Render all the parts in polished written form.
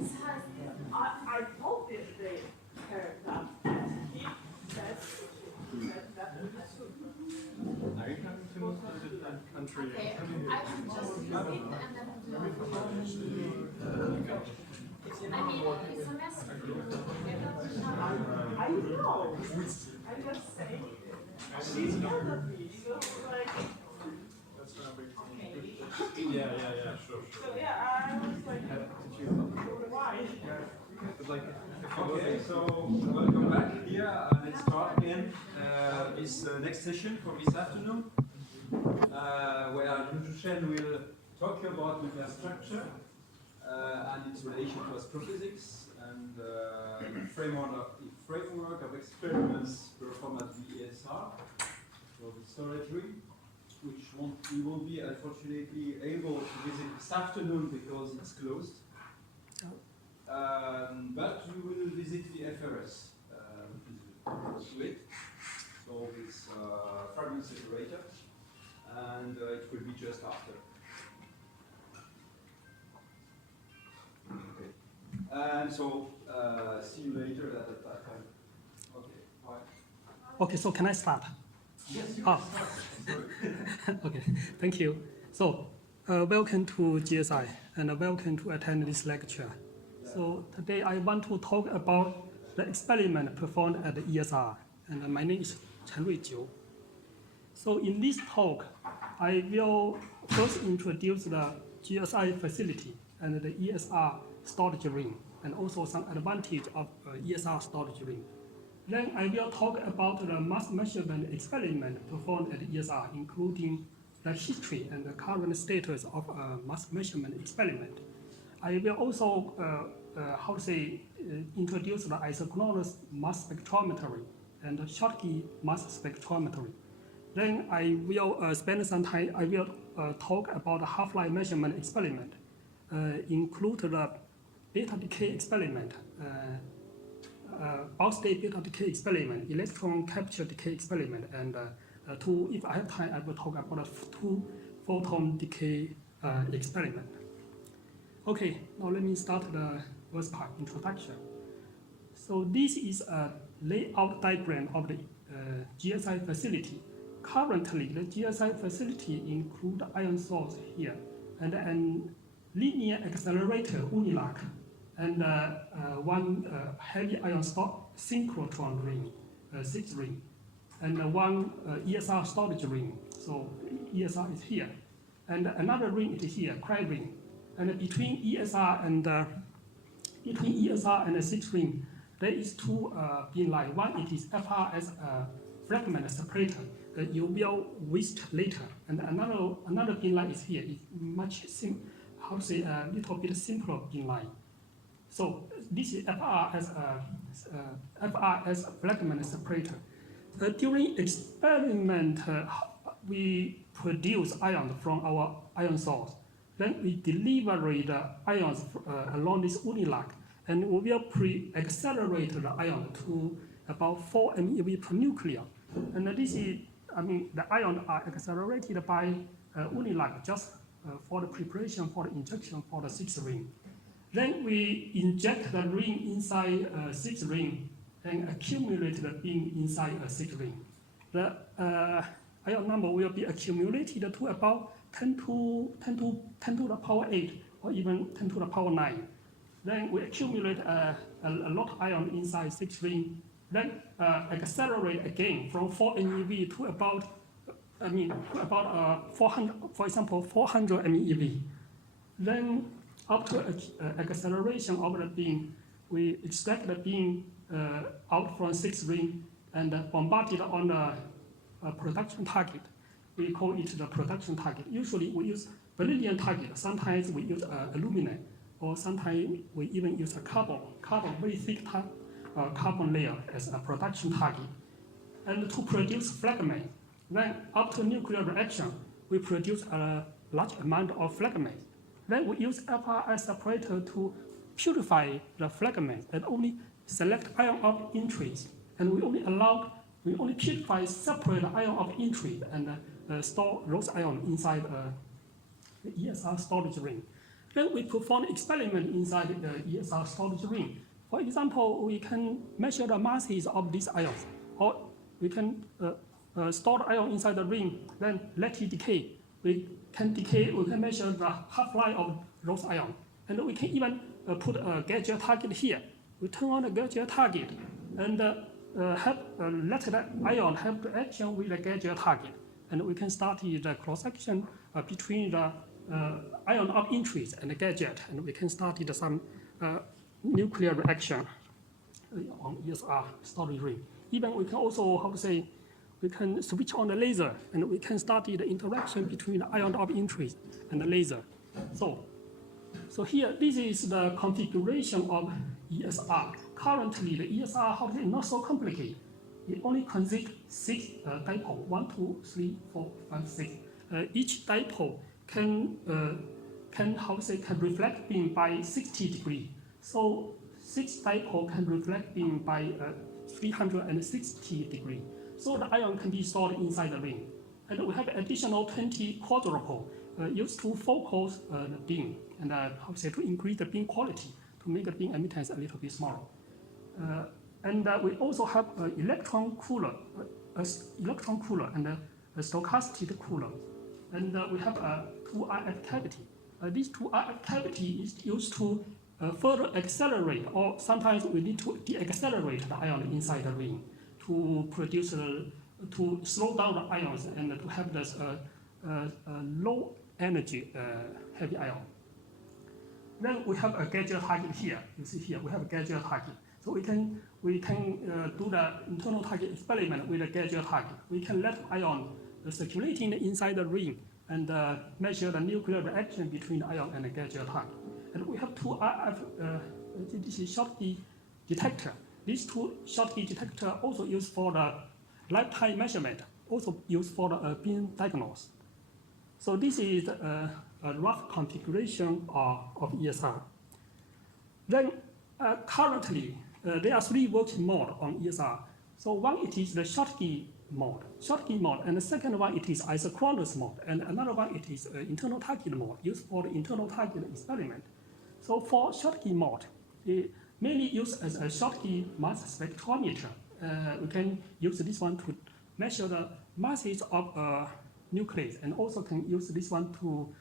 this has, I told this the character, he said that Are you coming to that country? okay, I will just use it and then do it. I mean, it's a mess. I know. I'm just saying. She's yelled at me, so like. Okay. Yeah, sure. So yeah, I was like, why? Okay, so welcome back here. Let's start again this next session for this afternoon, where Yushen will talk about nuclear structure and its relation to astrophysics and the framework of experiments performed at the ESR, so the storage ring, which we won't be unfortunately able to visit this afternoon because it's closed. But we will visit the FRS, which is close to it. So it's fragment separator, and it will be just after. Okay. And so see you later at that time. Okay. Bye. Okay, so can I start? Yes, you can start. Okay, thank you. So, welcome to GSI and welcome to attend this lecture. So today I want to talk about the experiment performed at the ESR, and my name is Chen Ruijiu. So in this talk, I will first introduce the GSI facility and the ESR storage ring, and also some advantage of ESR storage ring. Then I will talk about the mass measurement experiment performed at ESR, including the history and the current status of a mass measurement experiment. I will also, introduce the isochronous mass spectrometry and the Schottky mass spectrometry. Then I will spend some time, I will talk about the half-life measurement experiment, include the beta decay experiment, Bound-state beta decay experiment, electron capture decay experiment, and if I have time, I will talk about a two-photon decay experiment. Okay, now let me start the first part, introduction. So this is a layout diagram of the GSI facility. Currently, the GSI facility includes ion source here, and an linear accelerator Unilac, and one heavy ion synchrotron ring, 6 ring, and one ESR storage ring. So ESR is here, and another ring is here, cry ring. And between ESR and the 6 ring, there is two bin line. One it is FRS fragment separator that you will visit later, and another bin line is here. It's much a little bit simpler bin line. So this is FRS fragment separator. During experiment, we produce ions from our ion source. Then we deliver the ions along this Unilac, and we will pre-accelerate the ion to about 4 MeV per nucleon. And this is, the ions are accelerated by Unilac just for the preparation for the injection for the 6 ring. Then we inject the ring inside 6 ring and accumulate the beam inside a 6 ring. The ion number will be accumulated to about 10 to the power 8 or even 10 to the power 9. Then we accumulate a lot of ion inside 6 ring, then accelerate again from 4 MeV to about 400, for example, 400 MeV. Then after acceleration of the beam, we extract the beam out from 6 ring and bombard it on the production target. We call it the production target. Usually we use beryllium target. Sometimes we use aluminum, or sometimes we even use a carbon very thick carbon layer as a production target. And to produce fragments, then after nuclear reaction, we produce a large amount of fragments. Then we use FRS separator to purify the fragments and only select ion of interest. And we only purify separate ion of interest and store those ions inside the ESR storage ring. Then we perform experiment inside the ESR storage ring. For example, we can measure the masses of these ions, or we can store the ion inside the ring, then let it decay. We can measure the half-life of those ions. And we can even put a gadget target here. We turn on the gadget target and let the ion have the action with the gadget target. And we can start the cross-section between the ion of interest and the gadget, and we can start some nuclear reaction on ESR storage ring. Even we can also, we can switch on the laser, and we can start the interaction between the ion of interest and the laser. So here, this is the configuration of ESR. Currently, the ESR, not so complicated. It only consists 6 dipoles, 1, 2, 3, 4, 5, 6. Each dipole can reflect beam by 60 degrees. So 6 dipole can reflect beam by 360 degrees. So the ion can be stored inside the ring. And we have additional 20 quadrupole used to focus the beam and to increase the beam quality, to make the beam emittance a little bit smaller. And we also have an electron cooler and a stochastic cooler. And we have a 2RF cavity. This 2RF cavity is used to further accelerate, or sometimes we need to deaccelerate the ion inside the ring to produce, to slow down the ions and to have this low energy heavy ion. Then we have a gadget target here. You see here, we have a gadget target. So we can do the internal target experiment with a gadget target. We can let ion circulating inside the ring and measure the nuclear reaction between the ion and the gadget target. And we have 2 RF, this is Schottky detector. These 2 Schottky detector also used for the lifetime measurement, also used for the beam diagnosis. So this is a rough configuration of ESR. Then currently, there are 3 working modes on ESR. So one, it is the Schottky mode, and the second one, it is isochronous mode, and another one, it is internal target mode, used for the internal target experiment. So for Schottky mode, it mainly used as a Schottky mass spectrometer. We can use this one to measure the masses of nucleus, and also can use this one to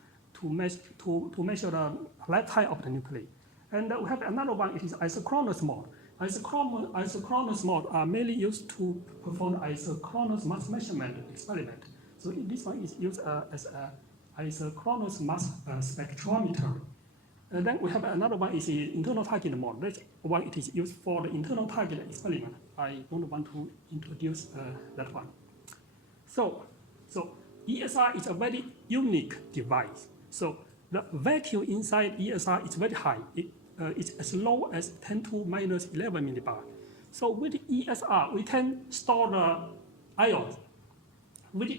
measure the lifetime of the nucleus. And we have another one, it is isochronous mode. Isochronous mode are mainly used to perform isochronous mass measurement experiment. So this one is used as an isochronous mass spectrometer. And then we have another one is the internal target mode. That one it is used for the internal target experiment. I don't want to introduce that one. So ESR is a very unique device. So the vacuum inside ESR is very high. It's as low as 10 to minus 11 millibar. So with ESR, we can store the ions with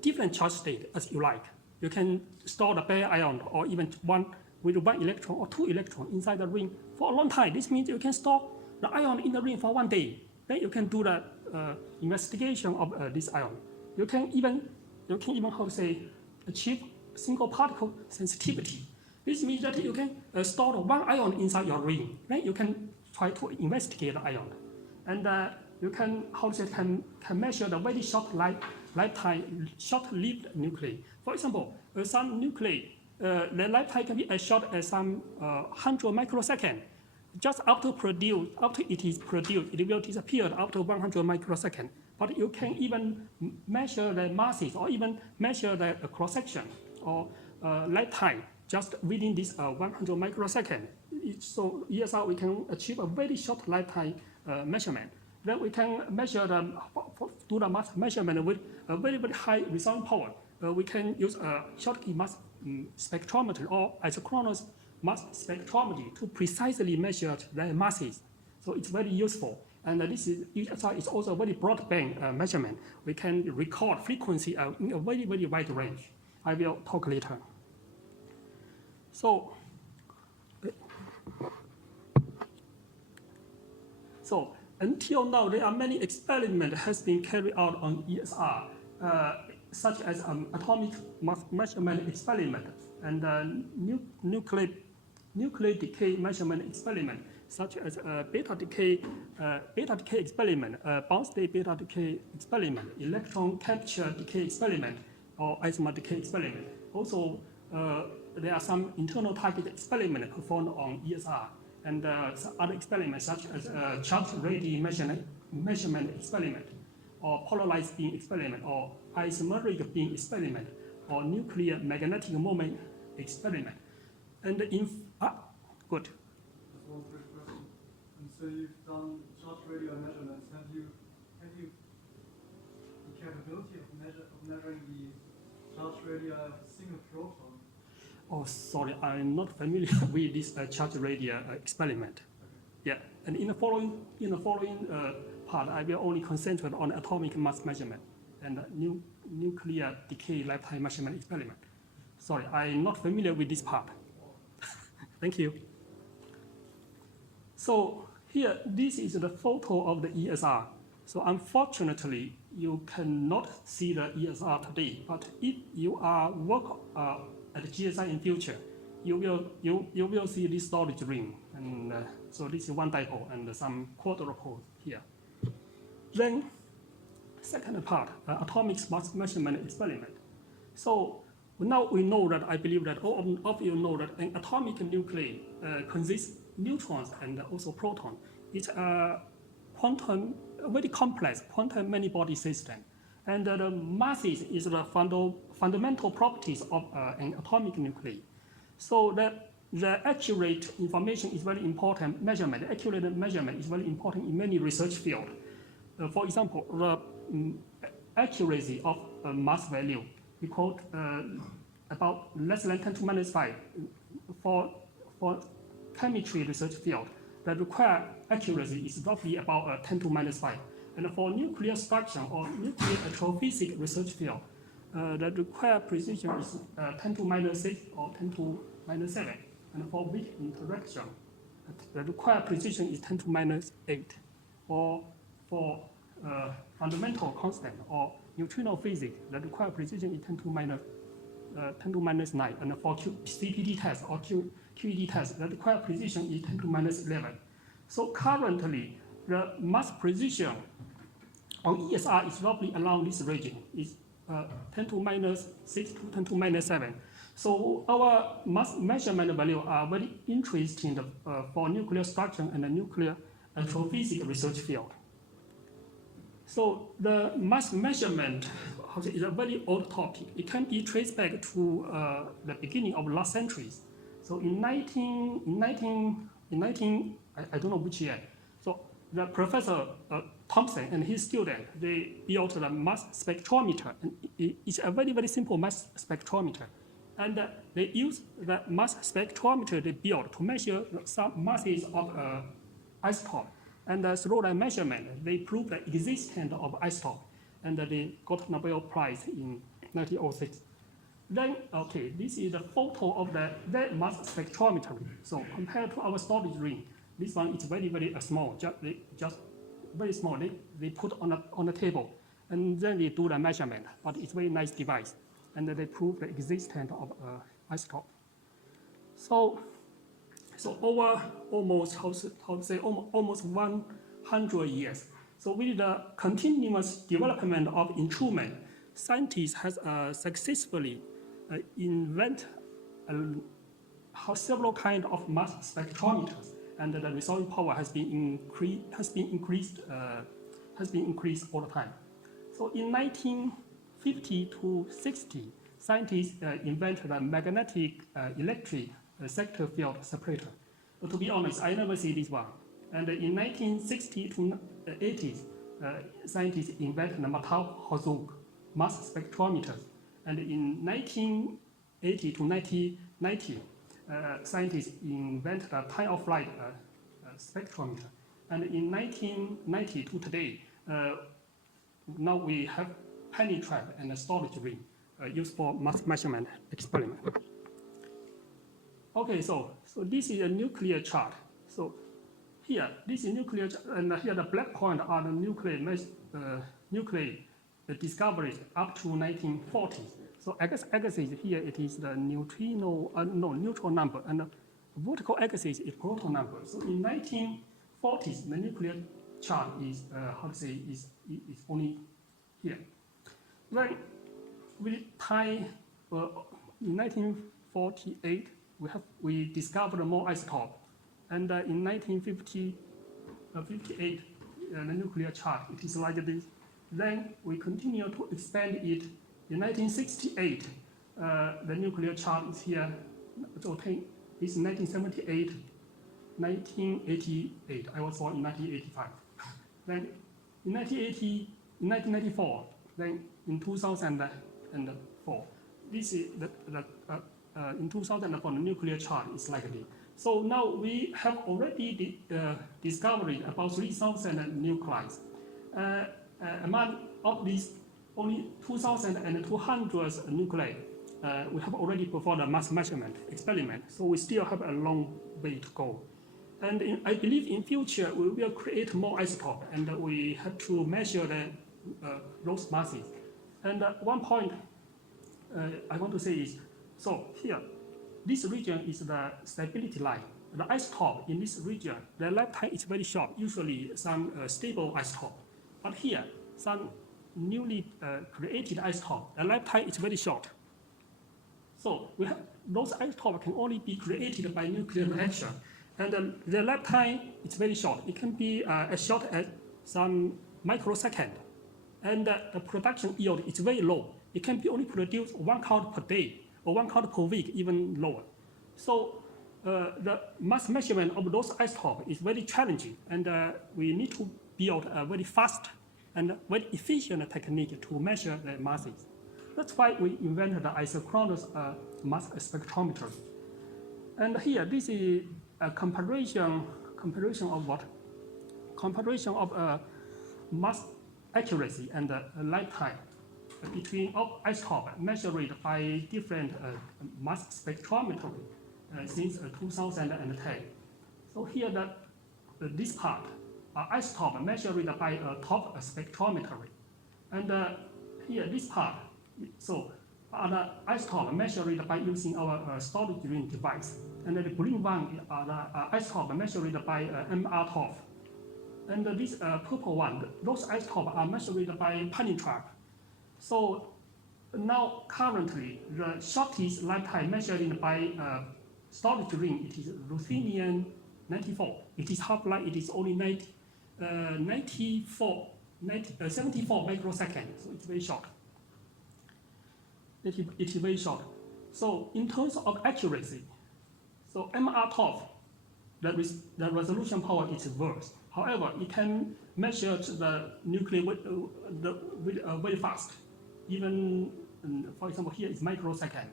different charge state as you like. You can store the bare ion or even one electron or 2 electrons inside the ring for a long time. This means you can store the ion in the ring for 1 day. Then you can do the investigation of this ion. You can even achieve single particle sensitivity. This means that you can store 1 ion inside your ring. Then you can try to investigate the ion, and you can measure the very short lifetime, short-lived nuclei. For example, some nuclei, the lifetime can be as short as some 100 microseconds. Just after it is produced, it will disappear after 100 microseconds. But you can even measure the masses or even measure the cross-section or lifetime just within this 100 microseconds. So ESR, we can achieve a very short lifetime measurement. Then we can measure do the mass measurement with a very, very high resolution power. We can use a Schottky mass spectrometry or isochronous mass spectrometry to precisely measure the masses. So it's very useful. And ESR is also a very broadband measurement. We can record frequency in a very, very wide range. I will talk later. So until now, there are many experiments has been carried out on ESR. such as atomic mass measurement experiment and nuclear decay measurement experiment, such as beta decay experiment, bound state beta decay experiment, electron capture decay experiment, or isomer decay experiment. Also, there are some internal target experiments performed on ESR, and some other experiments such as charge radius measurement experiment, or polarized beam experiment, or isomeric beam experiment, or nuclear magnetic moment experiment. And good. Just one quick question. And so you've done charge radius measurements. Have you the capability of measuring the charge radius of a single proton? Oh, sorry, I'm not familiar with this charge radius experiment. Yeah, and in the following part, I will only concentrate on atomic mass measurement and nuclear decay lifetime measurement experiment. Sorry, I'm not familiar with this part. Thank you. So here, this is the photo of the ESR. So unfortunately, you cannot see the ESR today. But if you are work at GSI in future, you will see this storage ring. And so this is one dipole and some quadrupole here. Then second part, atomic mass measurement experiment. So now we know that, I believe that all of you know that an atomic nuclei consists neutrons and also protons. It's a very complex quantum many-body system. And the masses is the fundamental properties of an atomic nuclei. So that the accurate information is very important. Accurate measurement is very important in many research fields. For example, the accuracy of a mass value, we quote about less than 10 to minus 5 for chemistry research field that require accuracy is roughly about 10 to minus 5. And for nuclear structure or nuclear astrophysics research field, that require precision is 10 to minus 6 or 10 to minus 7. And for weak interaction, the required precision is 10 to minus 8. Or for fundamental constant or neutrino physics, the required precision is 10 to minus 9. And for CPT test or QED test, the required precision is 10 to minus 11. So currently, the mass precision on ESR is roughly around this region. It's 10 to minus 6 to 10 to minus 7. So our mass measurement value are very interesting for nuclear structure and the nuclear astrophysics research field. So the mass measurement is a very old topic. It can be traced back to the beginning of last centuries. So in 19 I don't know which year. So the professor Thompson and his student, they built the mass spectrometer. And it's a very, very simple mass spectrometer. And they use the mass spectrometer they built to measure some masses of isotope. And through the measurement, they proved the existence of isotope. And they got Nobel Prize in 1906. Then, okay, this is the photo of that mass spectrometry. So compared to our storage ring, this one is very, very small, just very small. They put on a table, and then they do the measurement. But it's a very nice device, and they prove the existence of isotope. So over almost almost 100 years. So with the continuous development of instrument, scientists has successfully invent several kinds of mass spectrometers, and the resolving power has been increased all the time. So in 1950 to 60, scientists invented a magnetic electric sector field separator. But to be honest, I never see this one. And in 1960 to 80s, scientists invented the Matau-Haussuk mass spectrometers. And in 1980 to 1990, scientists invented a time-of-flight spectrometer. And in 1990 to today, now we have penny trap and a storage ring used for mass measurement experiment. Okay, so this is a nuclear chart. So here, this is nuclear, and here the black point are the nuclei discovered up to 1940. So axis here, it is the neutron number, and the vertical axis is proton number. So in 1940s, the nuclear charge is is only here. Then with time, in 1948, we discovered more isotope, and in 1958, the nuclear charge it is like this. Then we continue to expand it. In 1968, the nuclear charge is here. So it's 1978, 1988. I was born in 1985. Then in 1994, then in 2004. This is in 2004, the nuclear charge is like this. So now we have already discovered about 3,000 nuclei. Among of these, only 2,200 nuclei, we have already performed a mass measurement experiment. So we still have a long way to go. And I believe in future we will create more isotope, and we have to measure those masses. And one point I want to say is, so here, this region is the stability line. The isotope in this region, the lifetime is very short, usually some stable isotope. But here, some newly created isotope, the lifetime is very short. So we have, those isotopes can only be created by nuclear reaction. And the lifetime is very short. It can be as short as some microsecond. And the production yield is very low. It can be only produced 1 count per day or 1 count per week, even lower. So the mass measurement of those isotopes is very challenging, and we need to build a very fast and very efficient technique to measure the masses. That's why we invented the isochronous mass spectrometry. And here, this is a comparison of what? Comparison of mass accuracy and lifetime between isotope measured by different mass spectrometry since 2010. So here, this part isotope measured by a top spectrometry, and here this part, so the isotope measured by using our storage ring device, and the green one are the isotope measured by MR-TOF, and this purple one, those isotopes are measured by panning trap. So now currently the shortest lifetime measured by storage ring, it is ruthenium 94. It is half-life, it is only 74 microseconds, so it's very short. It is very short. So in terms of accuracy, so MR-TOF, the resolution power is worse. However, it can measure the nuclei very fast. Even, for example, here is microsecond,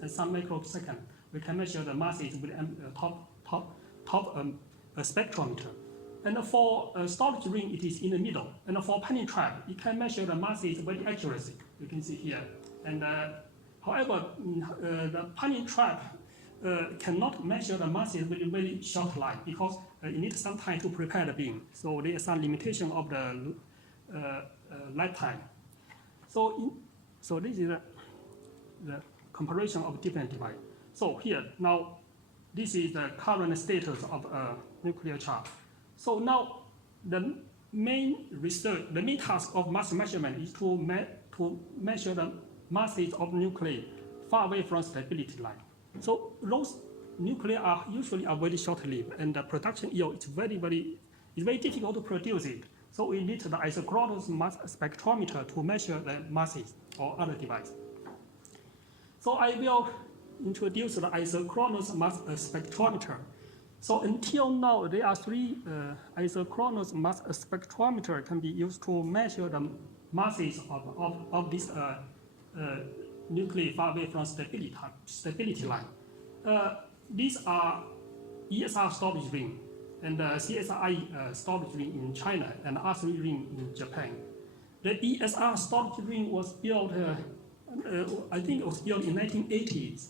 and some microsecond. We can measure the masses with top spectrometer. And for storage ring, it is in the middle. And for panning trap, it can measure the masses very accuracy. You can see here. And however, the panning trap cannot measure the masses with very short life because it needs some time to prepare the beam. So there is some limitation of the lifetime. So this is the comparison of different devices. So here, now, this is the current status of nuclear charge. So now, the main research, the main task of mass measurement is to measure the masses of nuclei far away from stability line. So those nuclei are usually very short-lived, and the production yield is very difficult to produce it. So we need the isochronous mass spectrometer to measure the masses or other device. So I will introduce the isochronous mass spectrometer. So until now, there are 3 isochronous mass spectrometer can be used to measure the masses of this nuclei far away from stability line. These are ESR storage ring and CSI storage ring in China and R3 ring in Japan. The ESR storage ring was built, I think it was built in 1980s,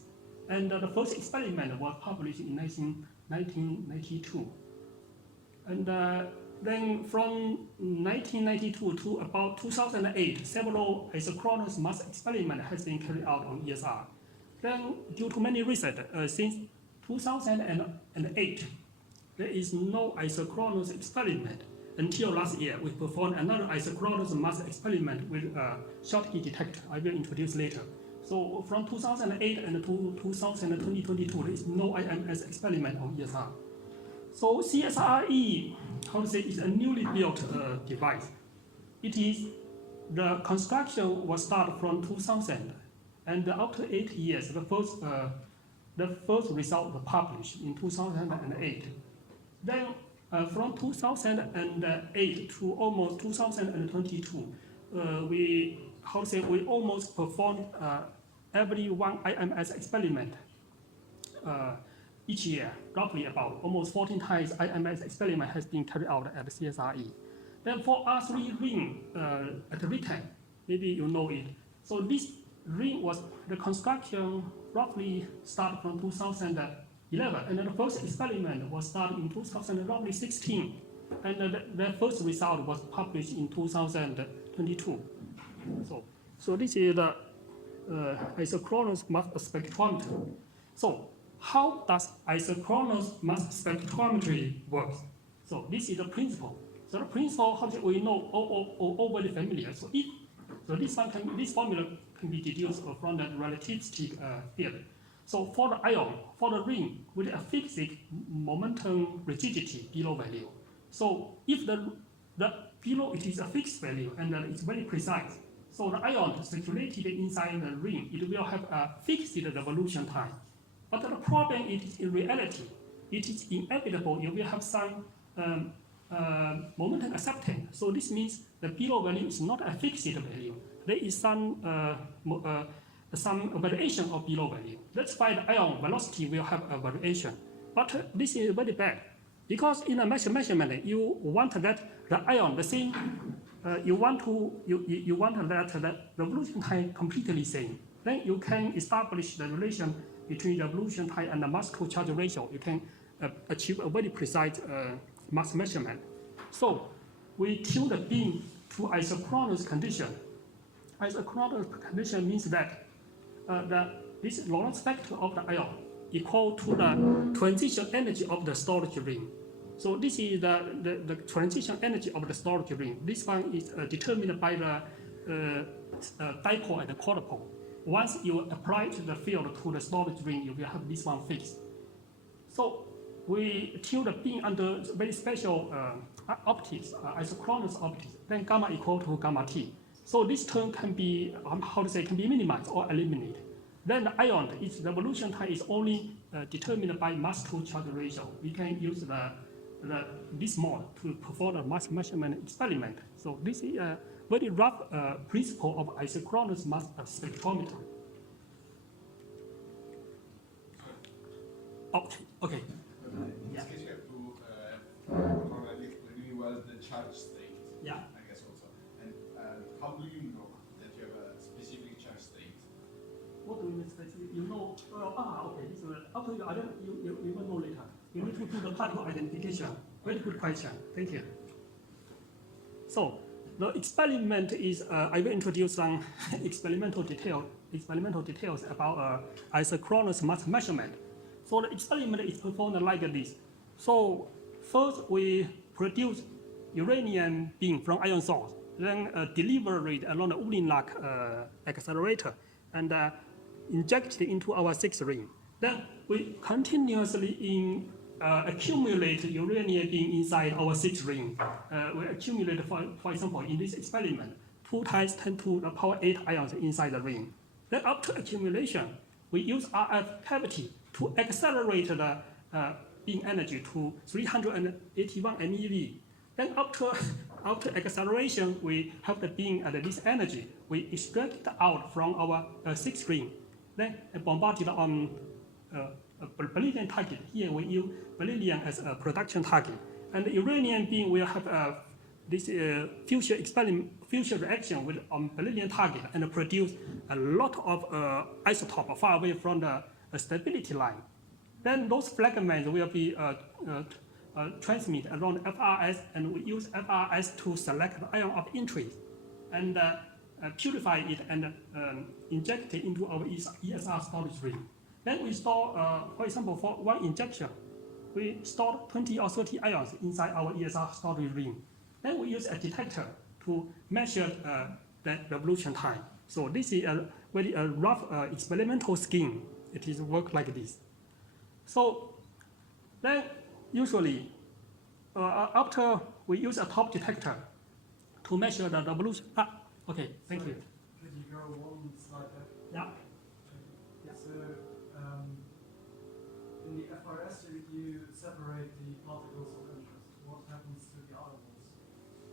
and the first experiment was published in 1992. And Then from 1992 to about 2008, several isochronous mass experiments has been carried out on ESR. Then, due to many reasons, since 2008, there is no isochronous experiment. Until last year, we performed another isochronous mass experiment with a Schottky detector. I will introduce later. So from 2008 and to 2022, there is no IMS experiment on ESR. So CSRE, how to say, is a newly built device. It is, the construction was started from 2000, and after 8 years, the first result was published in 2008. Then from 2008 to almost 2022, we almost performed every one IMS experiment each year, roughly about almost 14 times IMS experiment has been carried out at the CSRE. Then for R3 ring at RICAN, maybe you know it. So this ring was, the construction roughly started from 2011, and the first experiment was started in 2016, and the first result was published in 2022. So this is the isochronous mass spectrometer. So how does isochronous mass spectrometry work? So this is the principle. So the principle, how do we know, all very familiar. So this formula can be deduced from the relativistic field. So for the ion, for the ring, with a fixed momentum rigidity below value. So if the below it is a fixed value and it's very precise. So the ion circulated inside the ring, it will have a fixed revolution time. But the problem is, in reality, it is inevitable you will have some momentum acceptance. So this means the below value is not a fixed value. There is some variation of below value. That's why the ion velocity will have a variation. But this is very bad, because in a measurement, you want that the ion, the same, you want that the revolution time completely same. Then you can establish the relation between the revolution time and the mass to charge ratio. You can achieve a very precise mass measurement. So we tune the beam to isochronous condition. Isochronous condition means that this Lorentz factor of the ion equal to the transition energy of the storage ring. So this is the transition energy of the storage ring. This one is determined by the dipole and the quadrupole. Once you apply the field to the storage ring, you will have this one fixed. So we tune the beam under very special optics, isochronous optics. Then gamma equal to gamma t. So this term can be, can be minimized or eliminated. Then the ion, its revolution time is only determined by mass to charge ratio. We can use this mode to perform a mass measurement experiment. So this is a very rough principle of isochronous mass spectrometer. Okay. In this case, you have to correlate really well the charge state. Yeah. I guess also. And how do you know that you have a specific charge state? What do you mean specific? You know? Okay. This is after you will know later. You need to do the particle identification. Very good question. Thank you. So the experiment is, I will introduce some experimental details about isochronous mass measurement. So the experiment is performed like this. So first we produce uranium beam from ion source, then deliver it along the Woolley-Lack accelerator and inject it into our 6 ring. Then we continuously accumulate uranium beam inside our 6 ring. We accumulate, for example, in this experiment, 2 times 10 to the power 8 ions inside the ring. Then after accumulation, we use RF cavity to accelerate the beam energy to 381 MeV. Then after acceleration, we have the beam at this energy. We extract it out from our 6 ring. Then bombarded on a beryllium target. Here we use beryllium as a production target. And the uranium beam will have this future reaction with beryllium target and produce a lot of isotope far away from the stability line. Then those fragments will be transmit around FRS, and we use FRS to select the ion of interest and purify it and inject it into our ESR storage ring. Then we store, for example, for one injection, we store 20 or 30 ions inside our ESR storage ring. Then we use a detector to measure the revolution time. So this is a very rough experimental scheme. It is work like this. So then usually after we use a top detector to measure the revolution. Okay, thank you. Could you go one slide back? Yeah. So, in the FRS, you separate the particles of interest. What happens to the other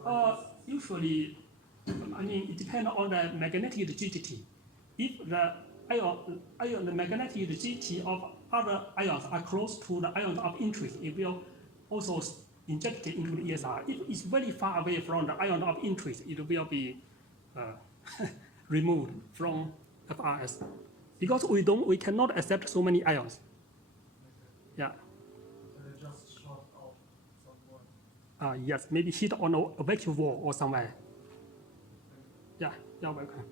ones? Usually, I mean, it depends on the magnetic rigidity. If the magnetic rigidity of other ions are close to the ions of interest, it will also inject it into the ESR. If it's very far away from the ion of interest, it will be removed from FRS because we cannot accept so many ions. Yeah. So they just shot out some point. Yes, maybe hit on a vacuum wall or somewhere. Yeah, you're welcome.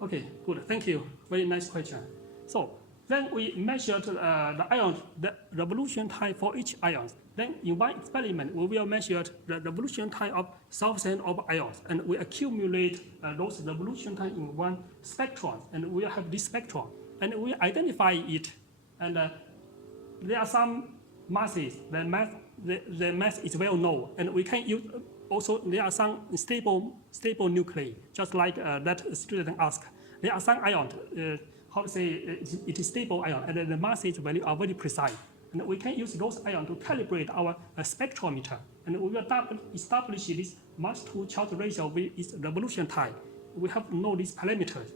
Okay, good. Thank you. Very nice question. So then we measured the ions, the revolution time for each ion. Then in one experiment, we will measure the revolution time of thousands of ions, and we accumulate those revolution time in one spectrum, and we have this spectrum, and we identify it, and there are some masses. The mass is well known, and we can use also there are some stable nuclei, just like that student asked. There are some ions, how to say, it is stable ion, and the masses value are very precise. And we can use those ions to calibrate our spectrometer. And we will establish this mass-to-charge ratio with its revolution time. We have to know these parameters.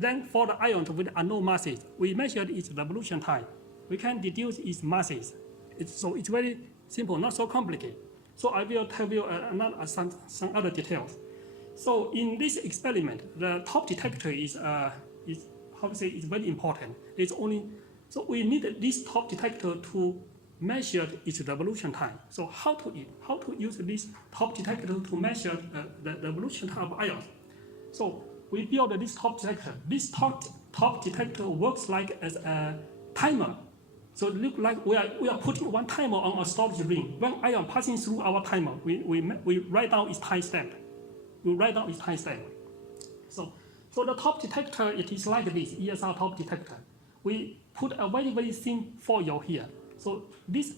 Then for the ions with unknown masses, we measure its revolution time. We can deduce its masses. So it's very simple, not so complicated. So I will tell you some other details. So in this experiment, the top detector is how to say, is very important. It's only so we need this top detector to measure its revolution time. So how to use this top detector to measure the revolution time of ions? So we build this top detector. This top detector works like as a timer. So it looks like we are putting one timer on a storage ring. When ion passing through our timer, we write down its time stamp. We write down its time stamp. So the top detector, it is like this, ESR top detector. We put a very, very thin foil here. So this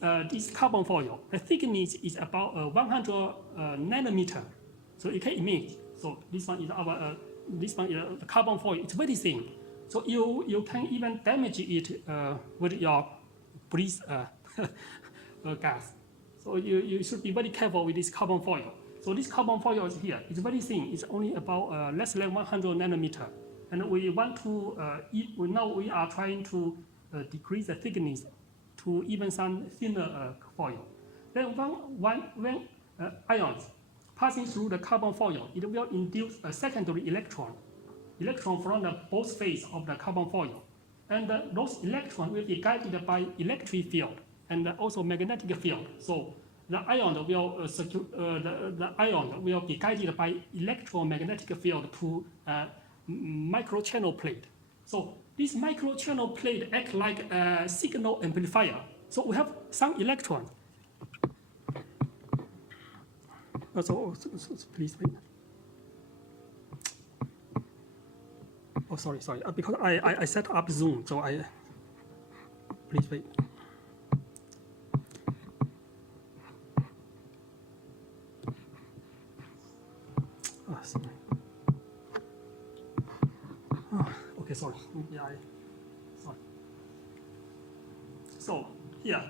carbon foil, the thickness is about 100 nanometer. So it can emit. So this one is the carbon foil. It's very thin. So you can even damage it with your breath gas. So you should be very careful with this carbon foil. So this carbon foil is here. It's very thin. It's only about less than 100 nanometer. And we want to, now we are trying to decrease the thickness to even some thinner foil. Then when ions passing through the carbon foil, it will induce a secondary electron from the both faces of the carbon foil. And those electrons will be guided by electric field and also magnetic field. So the ion will be guided by electromagnetic field to microchannel plate. So this microchannel plate acts like a signal amplifier. So we have some electrons. So please wait. Oh, sorry. Because I set up Zoom, so please wait. Oh, sorry. Oh, okay, sorry. Sorry. So here,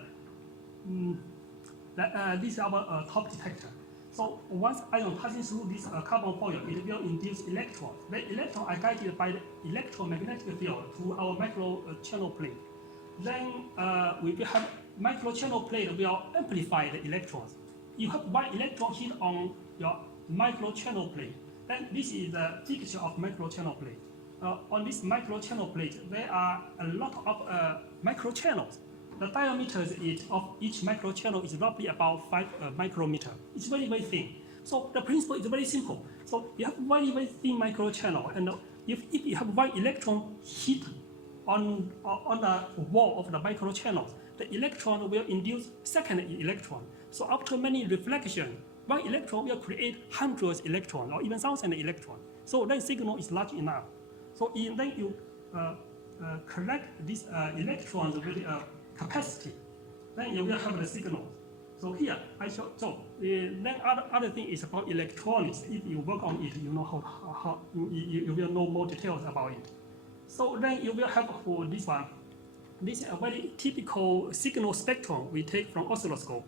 this is our top detector. So once ion passing through this carbon foil, it will induce electrons. The electrons are guided by the electromagnetic field to our microchannel plate. Then we will have microchannel plate will amplify the electrons. You have one electron hit on your microchannel plate. Then this is the picture of microchannel plate. On this microchannel plate, there are a lot of microchannels. the diameter of each microchannel is roughly about 5 micrometer. It's very, very thin. So the principle is very simple. So you have very, very thin microchannel, and if you have one electron hit on the wall of the microchannel, the electron will induce second electron. So after many reflections, one electron will create hundreds of electrons or even thousand electrons. So that signal is large enough. So then you collect these electrons with capacity, then you will have the signal. So here I show. So then other thing is about electronics. If you work on it, you know how you will know more details about it. So then you will have for this one. This is a very typical signal spectrum we take from oscilloscope.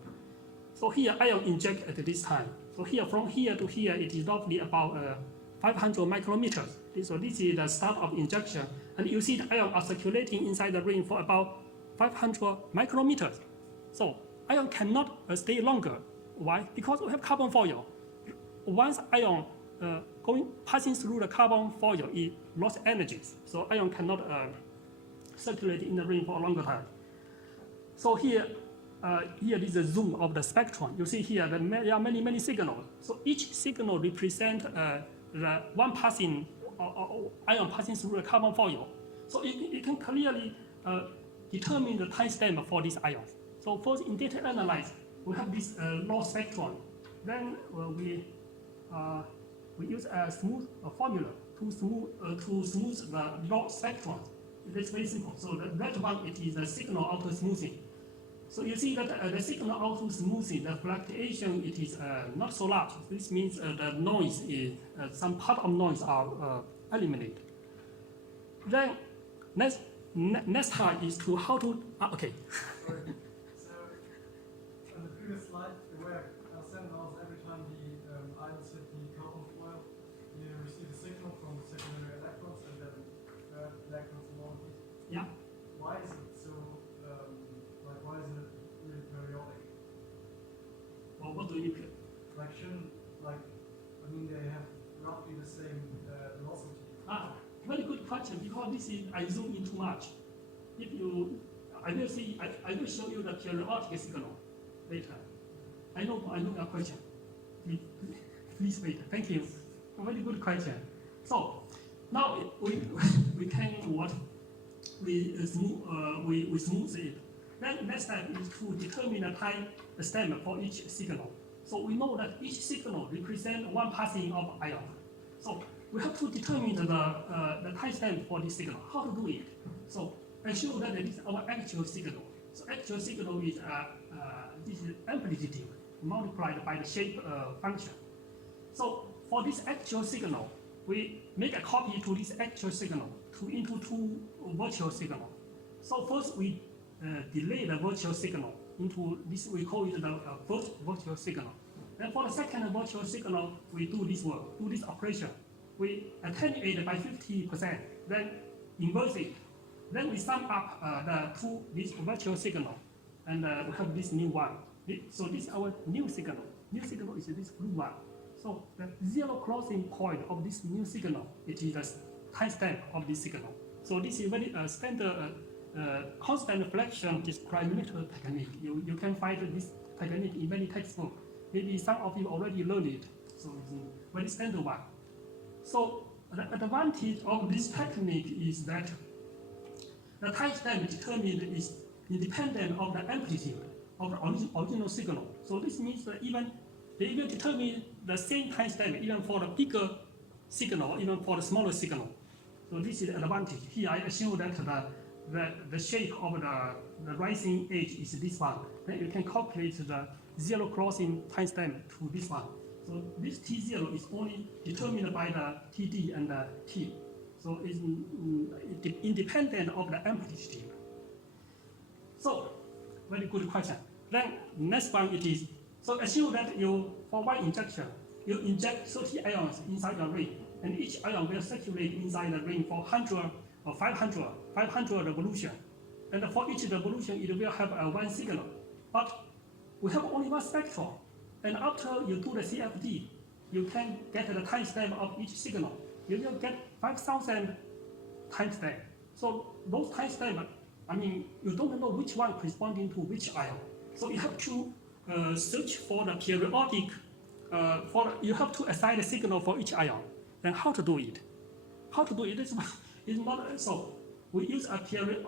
So here ion inject at this time. So here from here to here it is roughly about 500 micrometers. So this is the start of injection, and you see the ion are circulating inside the ring for about 500 micrometers. So ion cannot stay longer. Why? Because we have carbon foil. Once ion passing through the carbon foil, it lost energies. So ion cannot circulate in the ring for a longer time. So here is a zoom of the spectrum. You see here that there are many signals. So each signal represents the one passing ion passing through the carbon foil. So it can clearly determine the timestamp for these ions. So first in data analysis, we have this raw spectrum. Then we use a smooth formula to smooth the raw spectrum. It's very simple. So the red one, it is the signal auto smoothing. So you see that the signal auto smoothing, the fluctuation, it is not so large. This means the noise is, some part of noise are eliminated. Then next time is to how to, okay. Sorry. So on the previous slide, there were signals every time the ions hit the carbon foil. You receive a signal from secondary electrons and then electrons along it. Yeah. Why is it so? Why is it really periodic? Well, what do you mean? Like shouldn't they have roughly the same velocity? Very good question, because this is I zoom in too much. If you, I will show you the periodic signal later. I know your question. Please wait. Thank you. A very good question. So now we can do what? We smooth it. Then next step is to determine the time stamp for each signal. So we know that each signal represents one passing of ion. So we have to determine the time stamp for this signal. How to do it? So I show that this is our actual signal. So actual signal is this is amplitude multiplied by the shape function. So for this actual signal, we make a copy to this actual signal into two virtual signals. So first we delay the virtual signal into this, we call it the first virtual signal. Then for the second virtual signal, we do this work, do this operation. We attenuate by 50%, then inverse it. Then we sum up this virtual signal, and we have this new one. So this is our new signal. New signal is this blue one. So the zero crossing point of this new signal, it is the timestamp of this signal. So this is very standard constant flexion discriminator technique. You can find this technique in many textbooks. Maybe some of you already learned it. So it's a very standard one. So the advantage of this technique is that the timestamp determined is independent of the amplitude of the original signal. So this means that even they will determine the same timestamp even for the bigger signal, even for the smaller signal. So this is the advantage. Here I assume that the shape of the rising edge is this one. Then you can calculate the zero crossing timestamp to this one. So this T0 is only determined by the TD and the T. So it's independent of the amplitude. So very good question. Then next one it is, so assume that you, for one injection, you inject 30 ions inside the ring, and each ion will circulate inside the ring for 100 or 500 revolution. And for each revolution, it will have one signal. But we have only one spectrum. And after you do the CFD, you can get the timestamp of each signal. You will get 5,000 timestamp. So those timestamp I mean, you don't know which one corresponding to which ion. So you have to search for the periodic, you have to assign a signal for each ion. Then how to do it? How to do it is not so. We use a periodic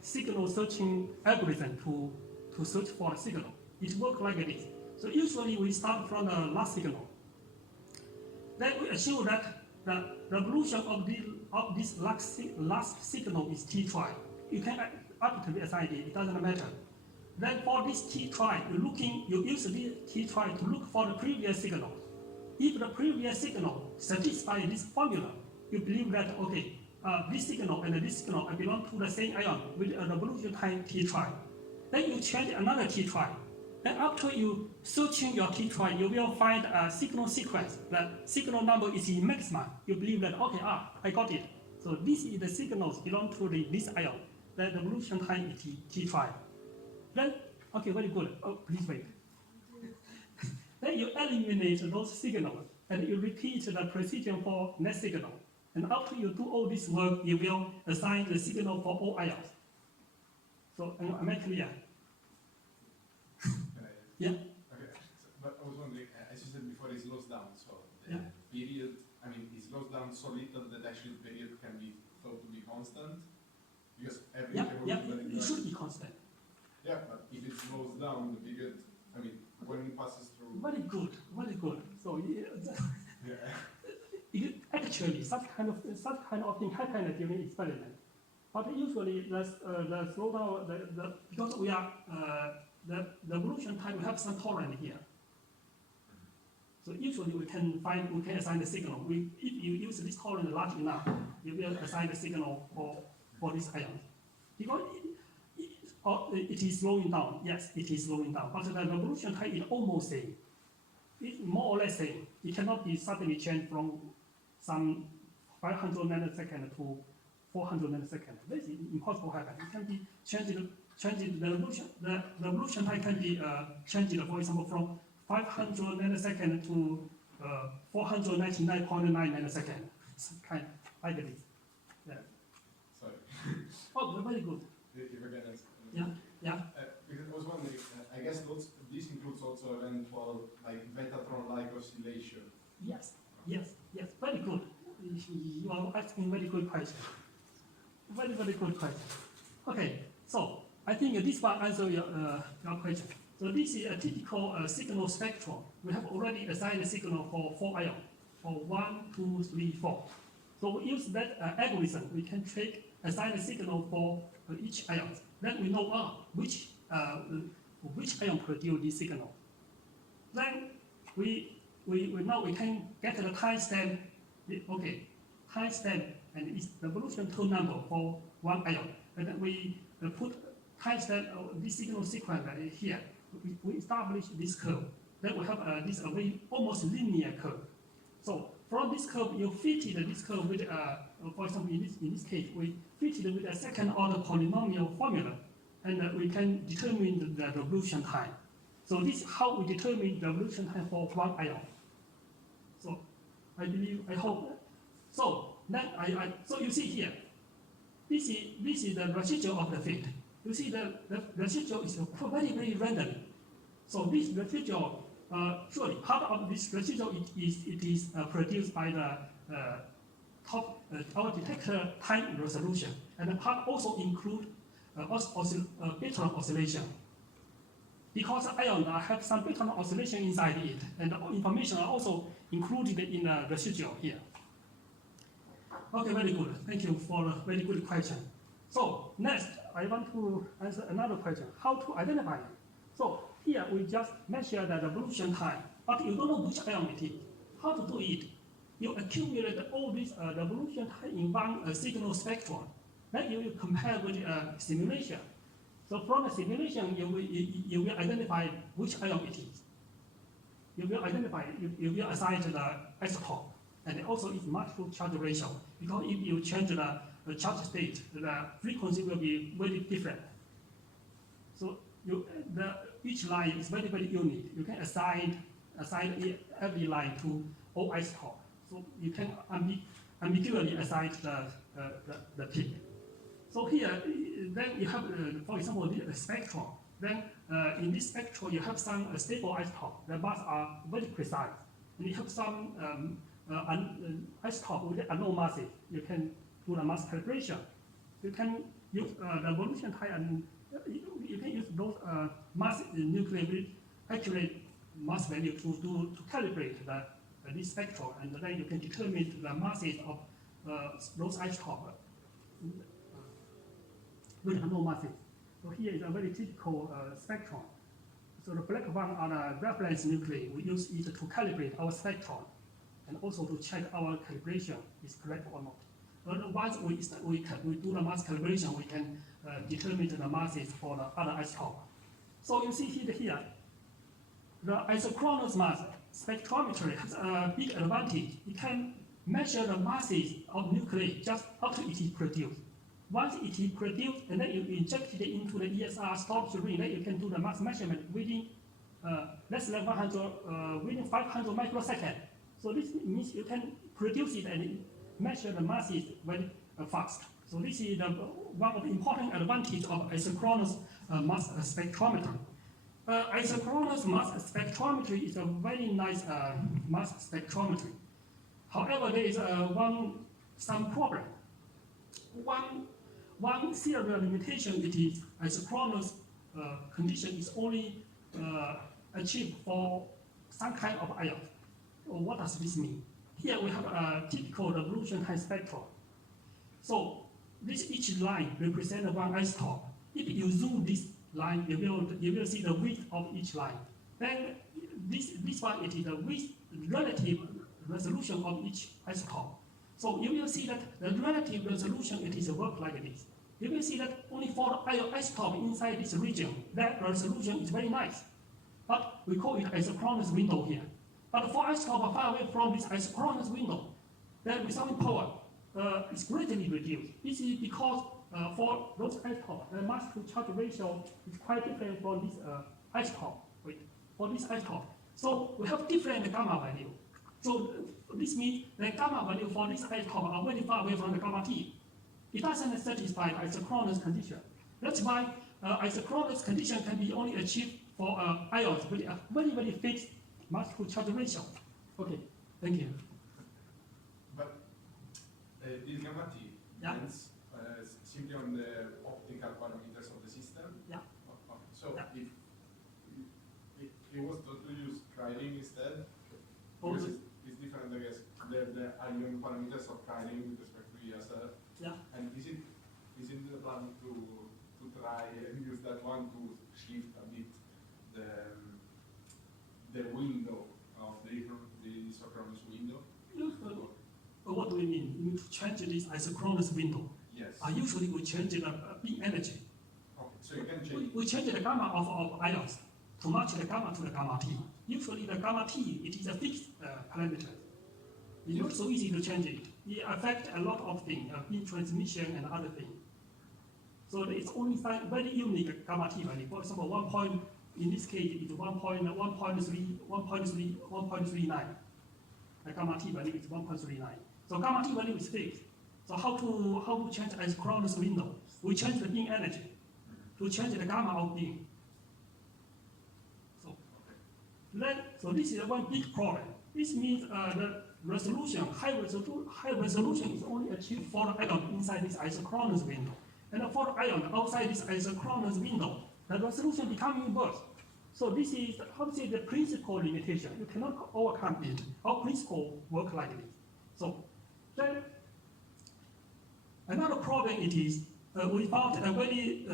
signal searching algorithm to search for a signal. It works like this. So usually we start from the last signal. Then we assume that the revolution of this last signal is t trie. You can arbitrarily assign it, it doesn't matter. Then for this t trie, you use this t trie to look for the previous signal. If the previous signal satisfies this formula, you believe that, okay, this signal and this signal belong to the same ion with a revolution time t trie. Then you change another t trie. Then after you searching your t trie, you will find a signal sequence. The signal number is in maximum. You believe that, okay, I got it. So this is the signals belong to this ion. The revolution time is t trie. Then, okay, very good. Oh, please wait. Then you eliminate those signals and you repeat the procedure for next signal. And after you do all this work, you will assign the signal for all ions. So am I clear? Yeah. Okay, but I was wondering, as you said before, it slows down. So the Yeah. period, I mean, it slows down so little that actually the period can be thought to be constant. Because every evolution It should be constant. Yeah, but if it slows down the period, I mean, when it passes through. Very good, very good. So Yeah. actually, such kind of thing happen during experiment. But usually, the slowdown, because we are the evolution time, we have some tolerance here. So usually we can assign the signal. If you use this tolerance large enough, you will assign the signal for this ion. Because it is slowing down. Yes, it is slowing down. But the revolution time is almost same. It's more or less same. It cannot be suddenly changed from some 500 nanosecond to 400 nanosecond. This is impossible to happen. It can be changed. The revolution time can be changed, for example, from 500 nanosecond to 499.9 nanosecond. It's kind of like this. Yeah. Sorry. Oh, very good. If I can ask. Yeah. Because I was wondering, I guess this includes also eventual like Betatron-like oscillation. Yes. Very good. You are asking very good question. Very good question. Okay, so I think this one answers your question. So this is a typical signal spectrum. We have already assigned a signal for 4 ions, for 1, 2, 3, 4. So we use that algorithm. We can assign a signal for each ion. Then we know which ion produce this signal. Then now we can get the timestamp. Okay, timestamp and its revolution tone number for 1 ion. And then we put timestamp this signal sequence here. We establish this curve. Then we have this almost linear curve. So from this curve, you fitted this curve with, for example, in this case, we fitted with a second order polynomial formula, and we can determine the revolution time. So this is how we determine the revolution time for 1 ion. So I hope. So then so you see here, this is the residual of the fit. You see the residual is very random. So this residual, surely part of this residual is produced by the our detector time resolution, and the part also include Betatron oscillation. Because ions have some Betatron oscillation inside it, and the information are also included in the residual here. Okay, very good. Thank you for a very good question. So next, I want to answer another question: how to identify it? So here we just measure the revolution time, but you don't know which ion it is. How to do it? You accumulate all this revolution time in one signal spectrum. Then you will compare with simulation. So from the simulation, you will identify which ion it is. You will assign to the isotope, and also it's multiple charge ratio. Because if you change the charge state, the frequency will be very different. So each line is very unique. You can assign every line to all isotope. So you can ambiguously assign the peak. So So here, then you have, for example, the spectrum. Then in this spectrum, you have some stable isotope. The mass are very precise. And you have some isotope with unknown masses. You can do the mass calibration. You can use the evolution time, and you can use those mass nuclei with accurate mass value to calibrate this spectrum, and then you can determine the masses of those isotopes with unknown masses. So here is a very typical spectrum. So the black one are the reference nuclei. We use it to calibrate our spectrum and also to check our calibration is correct or not. But once we do the mass calibration, we can determine the masses for the other isotope. So you see here, the isochronous mass spectrometry has a big advantage. It can measure the masses of nuclei just after it is produced. Once it is produced, and then you inject it into the ESR storage ring, then you can do the mass measurement within less than 100, within 500 microseconds. So this means you can produce it and measure the masses very fast. So this is one of the important advantages of isochronous mass spectrometer. Isochronous mass spectrometry is a very nice mass spectrometry. However, there is some problem. One serial limitation, it is isochronous condition is only achieved for some kind of ion. What does this mean? Here we have a typical revolution time spectrum. So each line represents one isotope. If you zoom this line, you will see the width of each line. Then this one, it is the width, relative resolution of each isotope. So you will see that the relative resolution, it is work like this. You will see that only for the isotope inside this region, that resolution is very nice. But we call it isochronous window here. But for isotope far away from this isochronous window, the resulting power is greatly reduced. This is because for those isotopes, the mass to charge ratio is quite different from this isotope. For this isotope. So we have different gamma value. So this means the gamma value for this isotope are very far away from the gamma T. It doesn't satisfy the isochronous condition. That's why isochronous condition can be only achieved for ions with a very, very fixed mass to charge ratio. Okay, thank you. But this gamma T depends simply on the optical parameters of the system? Yeah. Okay. So Yeah. if it was to use Kreiling instead, because it's different, I guess, the ion parameters of Kreiling with respect to ESR. Yeah. And is it the plan to try and use that one to shift a bit the window of the isochronous window? What do we mean? We need to change this isochronous window. Yes. Usually we change the beam energy. Okay, so you can change. We change the gamma of ions to match the gamma to the gamma T. Usually the gamma T, it is a fixed parameter. It's not so easy to change it. It affects a lot of things, beam transmission and other things. So it's only very unique gamma T value. For example, 1 point, in this case, it's 1.39. The gamma T value is 1.39. So gamma T value is fixed. So how to change isochronous window? We change the beam energy to change the gamma of beam. So this is one big problem. This means the resolution, high resolution is only achieved for the ion inside this isochronous window. And for the ion outside this isochronous window, the resolution becoming worse. So this is, how to say, the principal limitation. You cannot overcome it. Our principle work like this. So then another problem it is, we found a very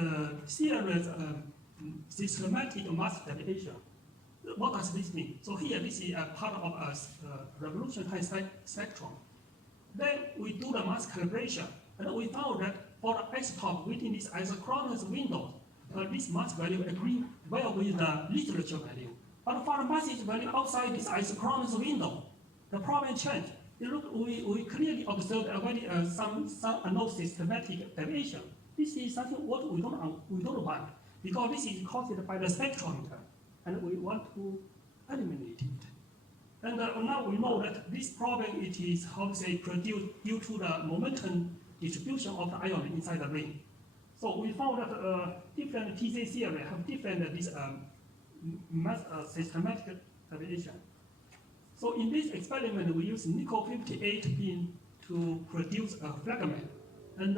serious systematic mass deviation. What does this mean? So here, this is a part of a revolution time spectrum. Then we do the mass calibration, and we found that for the isotope within this isochronous window, this mass value agree well with the literature value. But for the masses value outside this isochronous window, the problem changed. We clearly observed a very some unknown systematic deviation. This is something what we don't want, because this is caused by the spectrometer, and we want to eliminate it. And now we know that this problem, it is, how to say, produced due to the momentum distribution of the ion inside the ring. So we found that different TZ series have different systematic variation. So in this experiment, we use nickel-58 beam to produce a fragment, and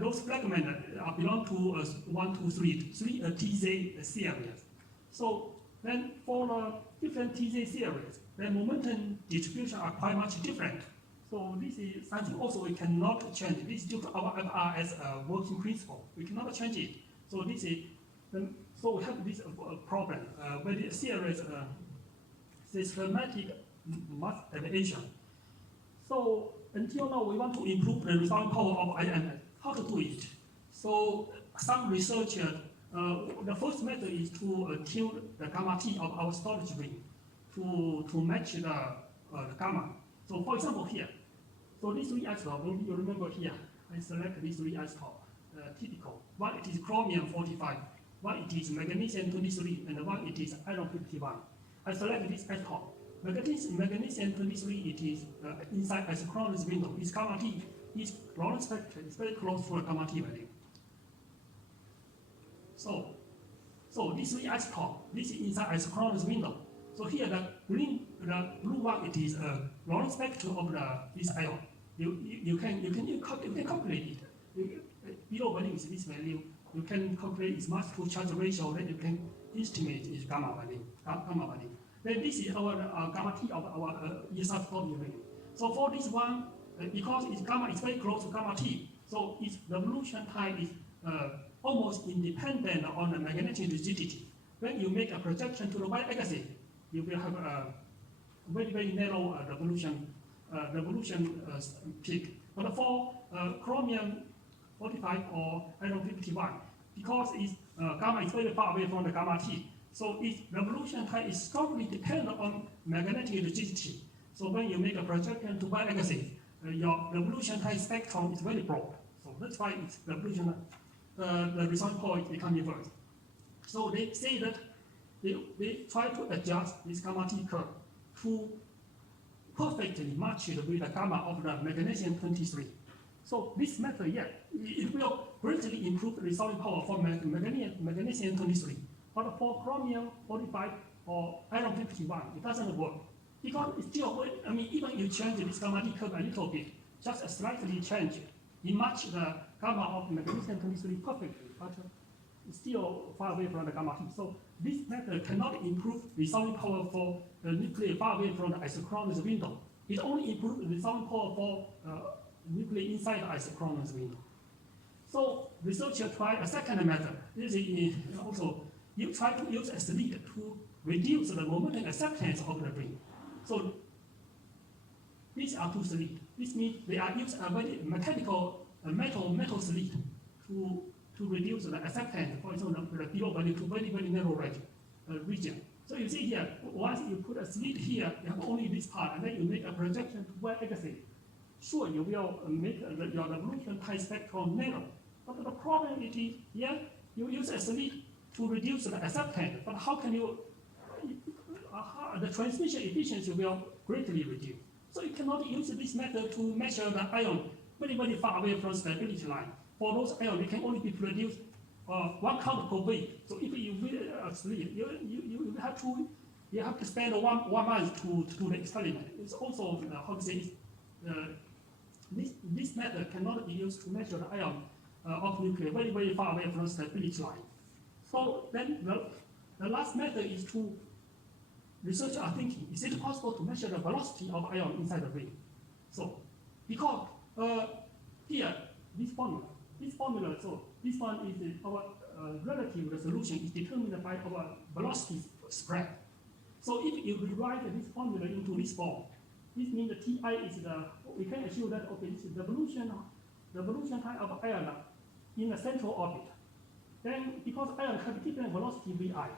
those fragments belong to 1, 2, 3 TZ series. So then for the different TZ series, the momentum distribution are quite much different. So this is something also we cannot change. This is due to our FRS working principle. We cannot change it. So this is so we have this problem where the series systematic mass deviation. So until now, we want to improve the resolving power of IMS. How to do it? So some researchers, the first method is to tune the gamma T of our storage ring to match the gamma. So for example here, so these three isotopes, you remember here, I select these three isotopes, typical. One it is chromium 45, one it is magnesium 23, and one it is iron 51. I select this isotope. Magnesium 23, it is inside isochronous window. Its gamma T, its Lorentz factor is very close to the gamma T value. So this three isotope, this is inside isochronous window. So here the blue one, it is Lorentz factor of this ion. You can calculate it. Below value is this value. You can calculate its mass to charge ratio. Then you can estimate its gamma value. Then this is our gamma T of our ESR Schottky ring. So for this one, because its gamma is very close to gamma T, so its revolution time is almost independent on the magnetic rigidity. When you make a projection to the y-axis, you will have a very narrow revolution peak. But for chromium 45 or iron 51, because its gamma is very far away from the gamma T, so its revolution time is strongly dependent on magnetic rigidity. So when you make a projection to y-axis, your revolution time spectrum is very broad. So that's why its revolution, the resolving power is becoming first. So they say that they try to adjust this gamma T curve to perfectly match it with the gamma of the magnesium 23. So this method, yeah, it will greatly improve the resolving power for magnesium 23. But for chromium 45 or iron 51, it doesn't work. Because it's still, I mean, even you change this gamma T curve a little bit, just slightly change it, it matches the gamma of magnesium 23 perfectly, but it's still far away from the gamma T. So this method cannot improve resolving power for the nuclei far away from the isochronous window. It only improves the resolving power for nuclei inside the isochronous window. So researchers try a second method. This is also, you try to use a slit to reduce the momentum acceptance of the ring. So these are two slits. This means they are used a very mechanical metal slit to reduce the acceptance, for example, the below value to very narrow region. So you see here, once you put a slit here, you have only this part, and then you make a projection to y-axis. Sure, you will make your revolution time spectrum narrow. But the problem is, yeah, you use a slit to reduce the acceptance, but how can you, the transmission efficiency will greatly reduce. So you cannot use this method to measure the ion very far away from stability line. For those ions, they can only be produced 1 count per week. So if you will a slit, you have to spend one month to do the experiment. It's also how to say this method cannot be used to measure the ion of nuclei very far away from stability line. So then the last method is to researchers are thinking, is it possible to measure the velocity of ion inside the ring? So because here this formula, so this one is our relative resolution is determined by our velocity spread. So if you rewrite this formula into this form, this means the Ti is we can assume that, okay, this is the revolution time of ion in the central orbit. Then because ion have different velocity Vi,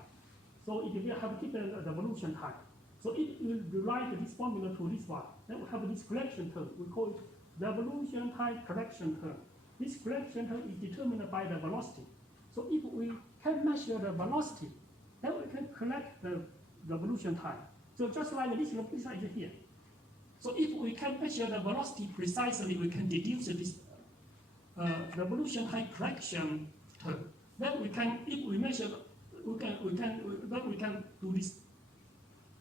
so it will have different revolution time. So if you rewrite this formula to this one, then we have this collection term. We call it revolution time collection term. This collection term is determined by the velocity. So if we can measure the velocity, then we can collect the revolution time. So just like this revolution is here. So if we can measure the velocity precisely, we can deduce this revolution time correction term. Then we can, if we measure, then we can do this,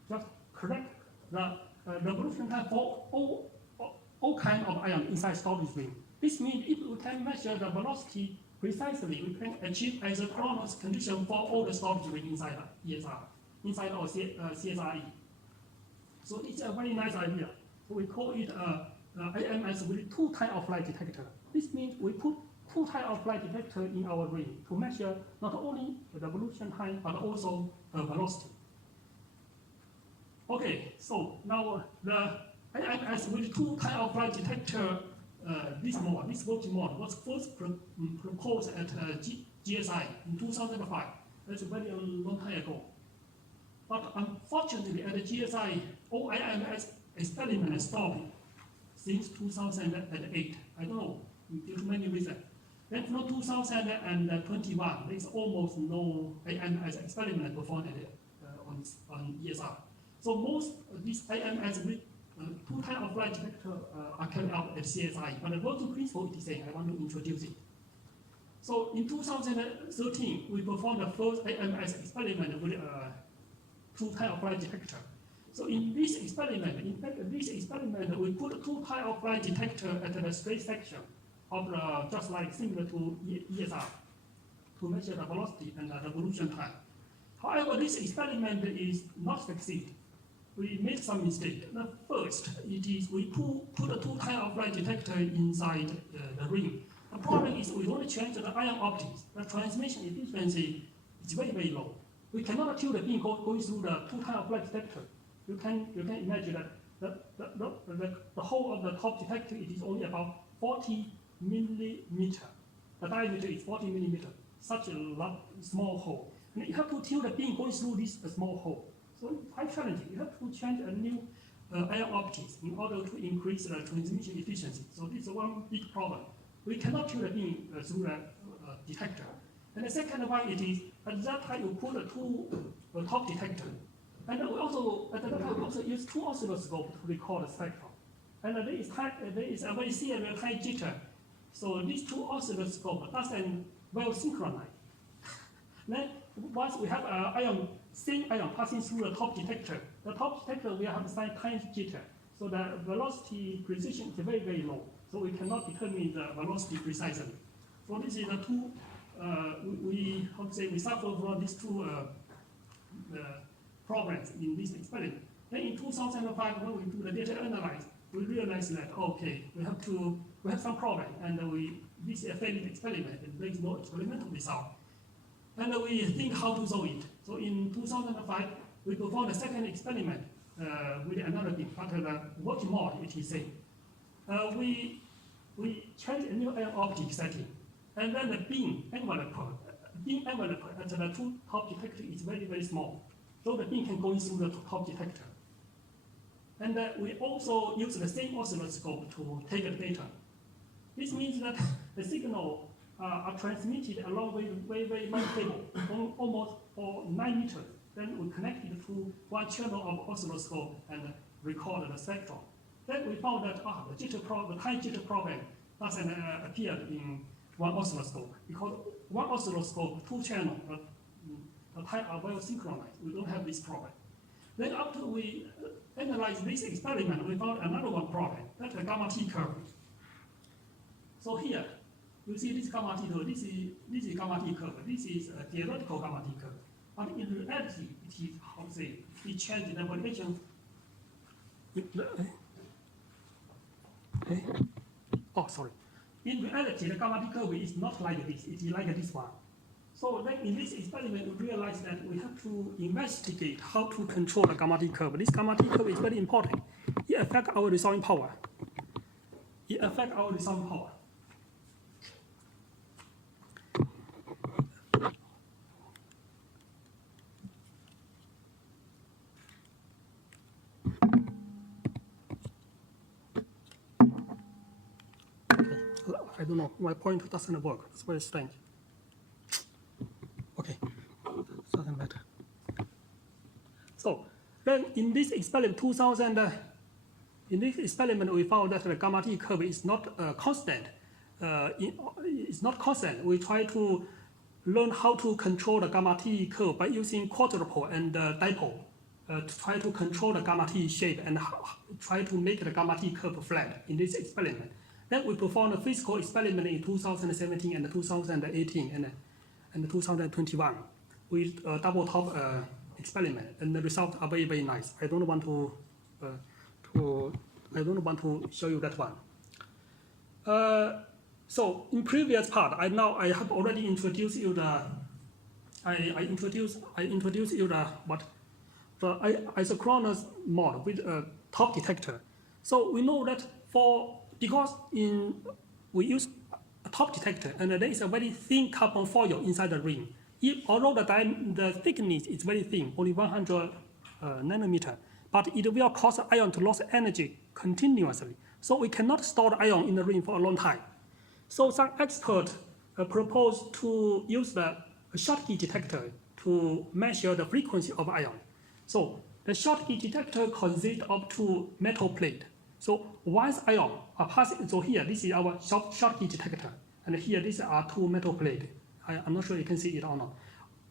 just correct the revolution time for all kinds of ion inside storage ring. This means if we can measure the velocity precisely, we can achieve isochronous condition for all the storage ring inside ESR, inside our CSRE. So it's a very nice idea. So we call it AMS with 2 types of light detector. This means we put 2 types of light detector in our ring to measure not only the revolution time but also the velocity. Okay, so now the AMS with 2 types of light detector, this working model was first proposed at GSI in 2005. That's a very long time ago. But unfortunately, at the GSI, all AMS experiments stopped since 2008. I don't know, due to many reasons. Then from 2021, there's almost no AMS experiment performed on ESR. So most of these AMS with 2 types of light detector are carried out at CSI, but the working principle is the same. I want to introduce it. So in 2013, we performed the first AMS experiment with 2 types of light detector. So in this experiment, we put 2 types of light detector at the straight section of the, just like similar to ESR, to measure the velocity and the revolution time. However, this experiment is not succeed. We made some mistake. The first, it is we put a 2 types of light detector inside the ring. The problem is we only change the ion optics. The transmission efficiency is very, very low. We cannot tune the beam going through the 2 types of light detector. You can imagine that the whole of the top detector, it is only about 40 millimeter. The diameter is 40 millimeter, such a small hole. And you have to tune the beam going through this small hole. So it's quite challenging. You have to change a new ion optics in order to increase the transmission efficiency. So this is one big problem. We cannot tune the beam through the detector. And the second one, it is at that time you put a 2 top detector. And we also, at that time, we also use 2 oscilloscopes to record the spectrum. And there is a very serious high jitter. So these 2 oscilloscopes doesn't well synchronize. Then once we have same ion passing through the top detector, the top detector will have the time jitter. So the velocity precision is very, very low. So we cannot determine the velocity precisely. So this is the 2, we suffer from these 2 problems in this experiment. Then in 2005, when we do the data analysis, we realized that, okay, we have some problem, and this is a failed experiment, and there is no experimental result. And we think how to solve it. So in 2005, we performed a second experiment with another beam, but the working mode it is same. We changed a new ion optic setting, and then the beam envelope at the 2 top detector is very, very small. So the beam can go through the top detector. And we also use the same oscilloscope to take the data. This means that the signal are transmitted along very, very long cable, almost for 9 meters. Then we connect it to one channel of oscilloscope and record the spectrum. Then we found that the time jitter problem doesn't appear in one oscilloscope, because one oscilloscope, 2 channels, the time are well synchronized. We don't have this problem. Then after we analyzed this experiment, we found another one problem, that's the gamma T curve. So here, you see this gamma T curve, this is gamma T curve, this is a theoretical gamma T curve. But in reality, it is, it changed the variation. Oh, sorry. In reality, the gamma T curve is not like this, it is like this one. So then in this experiment, we realized that we have to investigate how to control the gamma T curve. This gamma T curve is very important. It affects our resolving power. I don't know, my pointer doesn't work. It's very strange. Okay, doesn't matter. So then in this experiment, we found that the gamma T curve is not constant. it's not constant. We try to learn how to control the gamma T curve by using quadrupole and dipole to try to control the gamma T shape and try to make the gamma T curve flat in this experiment. Then we performed a physical experiment in 2017 and 2018 and 2021 with a double top experiment, and the results are very, very nice. I don't want to show you that one. So in previous part, I have already introduced you the isochronous mode with a top detector. So we know that we use a top detector and there is a very thin carbon foil inside the ring. Although the thickness is very thin, only 100 nanometer, but it will cause the ion to lose energy continuously. So we cannot store the ion in the ring for a long time. So some experts proposed to use the Schottky detector to measure the frequency of ion. So the Schottky detector consists of two metal plates. So once ion are passing, so here this is our Schottky detector, and here these are two metal plates. I'm not sure you can see it or not.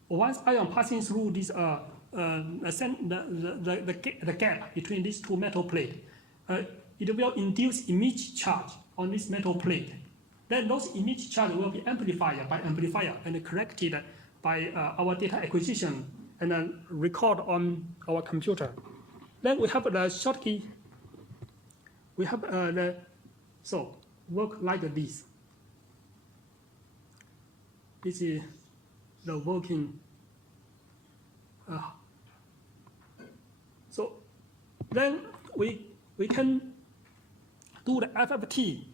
Once ion passing through this the gap between these two metal plates, it will induce image charge on this metal plate. Then those image charge will be amplified by amplifier and corrected by our data acquisition and then record on our computer. Then we have the Schottky. We have so work like this. This is the working. So then we can do the FFT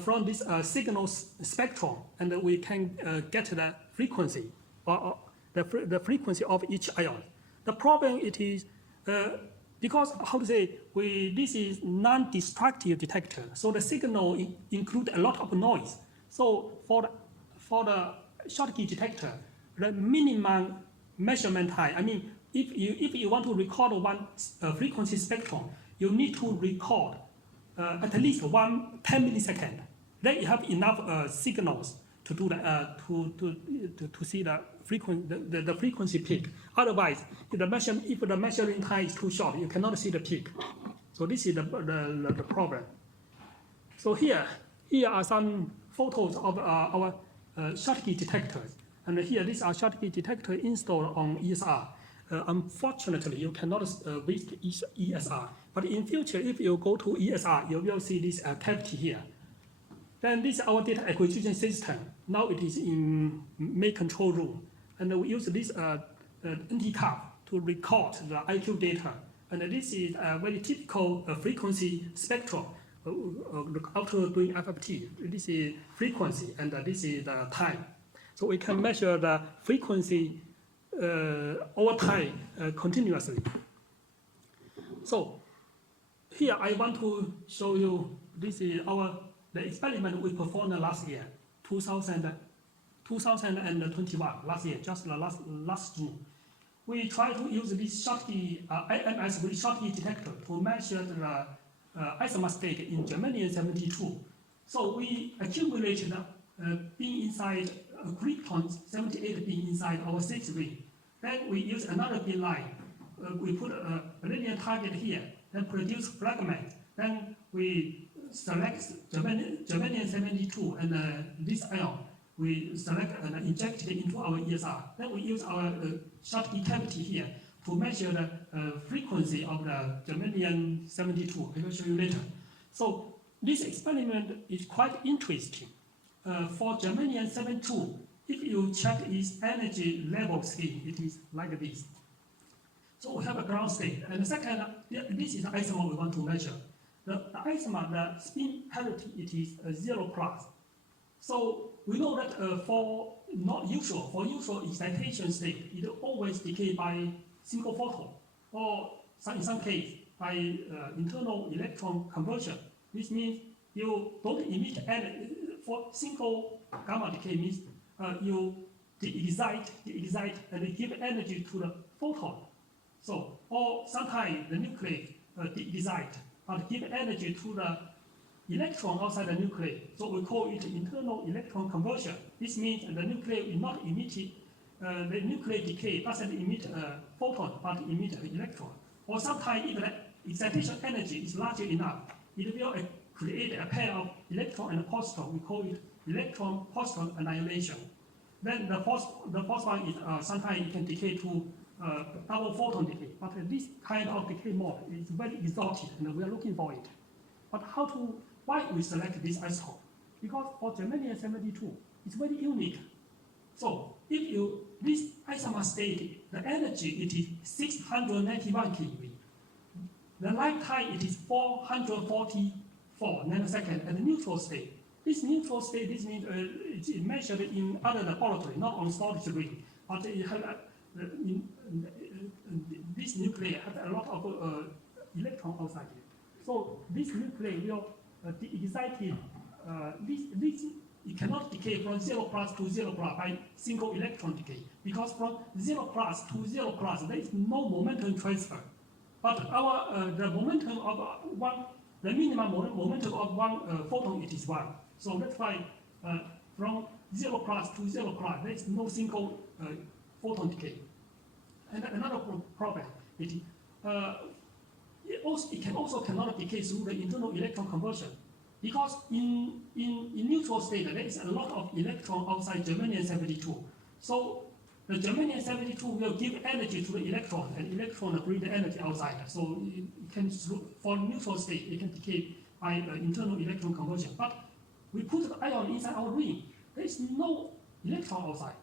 from this signal spectrum, and we can get the frequency or the frequency of each ion. The problem it is because this is non-destructive detector, so the signal include a lot of noise. So for the Schottky detector, the minimum measurement time, I mean, if you want to record one frequency spectrum, you need to record at least 10 milliseconds. Then you have enough signals to do to see the frequency peak. Otherwise, if the measuring time is too short, you cannot see the peak. So this is the problem. So here are some photos of our Schottky detectors, and here these are Schottky detector installed on ESR. Unfortunately, you cannot reach ESR, but in future, if you go to ESR, you will see this cavity here. Then this is our data acquisition system. Now it is in main control room, and we use this NT-cap to record the IQ data. And this is a very typical frequency spectrum after doing FFT. This is frequency, and this is the time. So we can measure the frequency over time continuously. So here I want to show you, this is the experiment we performed last year, 2021, last year, just last June. We try to use this Schottky IMS with Schottky detector to measure the isomer state in germanium-72. So we accumulated being inside krypton 78 being inside our 6 ring. Then we use another bin line. We put a linear target here, then produce fragment. Then we select germanium-72 and this ion. We select and inject it into our ESR. Then we use our Schottky cavity here to measure the frequency of the germanium-72. I will show you later. So this experiment is quite interesting. For germanium-72, if you check its energy level scale, it is like this. So we have a ground state. And the second, this is the isomer we want to measure. The isomer, the spin parity, it is 0 plus. So we know that for usual excitation state, it always decay by single photon, or in some case by internal electron conversion. This means you don't emit energy. For single gamma decay means you de-excite and give energy to the photon. So, or sometimes the nuclei de-excite but give energy to the electron outside the nucleus. So we call it internal electron conversion. This means the nucleus is not emitting, the nuclear decay doesn't emit a photon, but emit an electron. Or sometimes if the excitation energy is large enough, it will create a pair of electron and positron. We call it electron-positron annihilation. Then the first one is sometimes it can decay to double photon decay. But this kind of decay mode is very exotic, and we are looking for it. But why we select this isotope? Because for germanium-72, it's very unique. So if this isomer state, the energy it is 691 keV. The lifetime it is 444 nanoseconds at the neutral state. This neutral state, this means it's measured in other laboratory, not on storage ring, but it has this nucleus has a lot of electron outside it. So this nucleus will be excited. It cannot decay from 0+ to 0+ by single electron decay, because from 0+ to 0+ there is no momentum transfer. But the momentum of the minimum momentum of one photon it is 1. So that's why from 0+ to 0+, there is no single photon decay. And another problem, it can also cannot decay through the internal electron conversion, because in neutral state there is a lot of electron outside germanium-72. So the germanium-72 will give energy to the electron, and electron bring the energy outside. So it can, for neutral state, it can decay by internal electron conversion. But we put the ion inside our ring. There is no electron outside.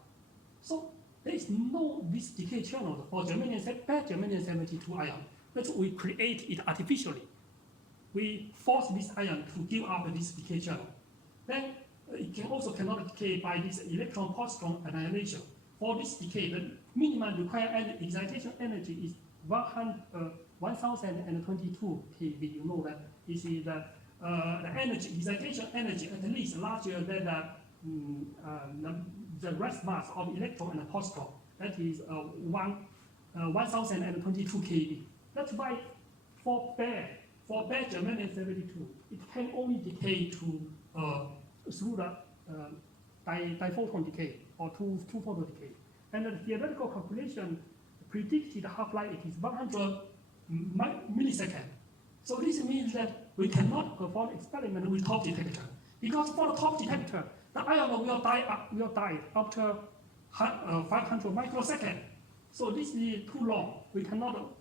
So there is no this decay channel for germanium-72 ion. But we create it artificially. We force this ion to give up this decay channel. Then it can also cannot decay by this electron-positron annihilation. For this decay, the minimum required excitation energy is 1022 keV. You know that this is the energy, excitation energy at least larger than the rest mass of electron and positron. That is 1022 keV. That's why for bare germanium-72, it can only decay to through the diphoton decay or two photon decay. And the theoretical calculation predicted half-life it is 100 milliseconds. So this means that we cannot perform experiment with top detector, because for the top detector, the ion will die after 500 microseconds. So this is too long. We cannot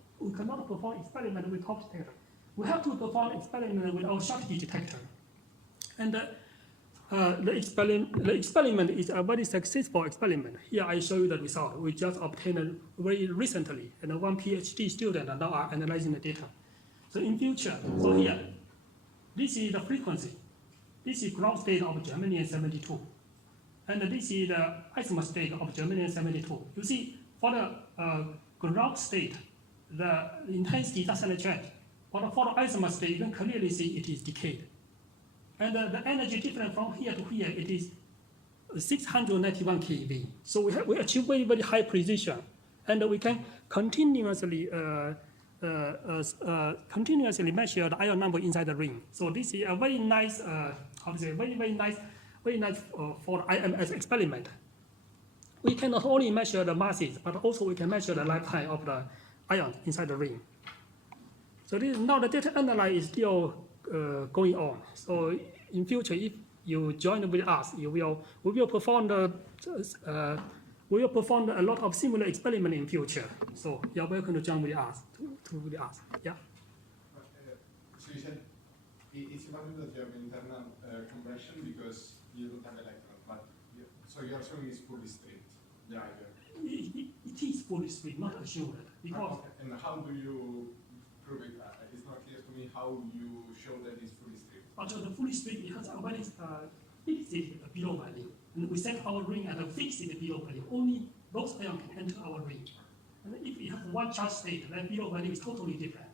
perform experiment with top detector. We have to perform experiment with our Schottky detector. And the experiment is a very successful experiment. Here I show you the result. We just obtained very recently, and one PhD student now are analyzing the data. So in future, so here, this is the frequency. This is ground state of germanium-72. And this is the isomer state of germanium-72. You see, for the ground state, the intensity doesn't change. But for the isomer state, you can clearly see it is decayed. And the energy difference from here to here, it is 691 keV. So we achieve very, very high precision. And we can continuously measure the ion number inside the ring. So this is a very nice, very nice for IMS experiment. We can not only measure the masses, but also we can measure the lifetime of the ion inside the ring. So now the data analysis is still going on. So in future, if you join with us, we will perform a lot of similar experiment in future. So you are welcome to join with us. With us. Yeah. So you said it's important that you have internal compression because you don't have electrons, but so you are showing it's fully stripped, the idea. It is fully stripped, not assured. Because okay. And how do you prove it? It's not clear to me how you show that it's fully stripped. But the fully stripped, it has already fixed below value. And we set our ring at a fixed below value. Only those ions can enter our ring. And if we have one charge state, then below value is totally different.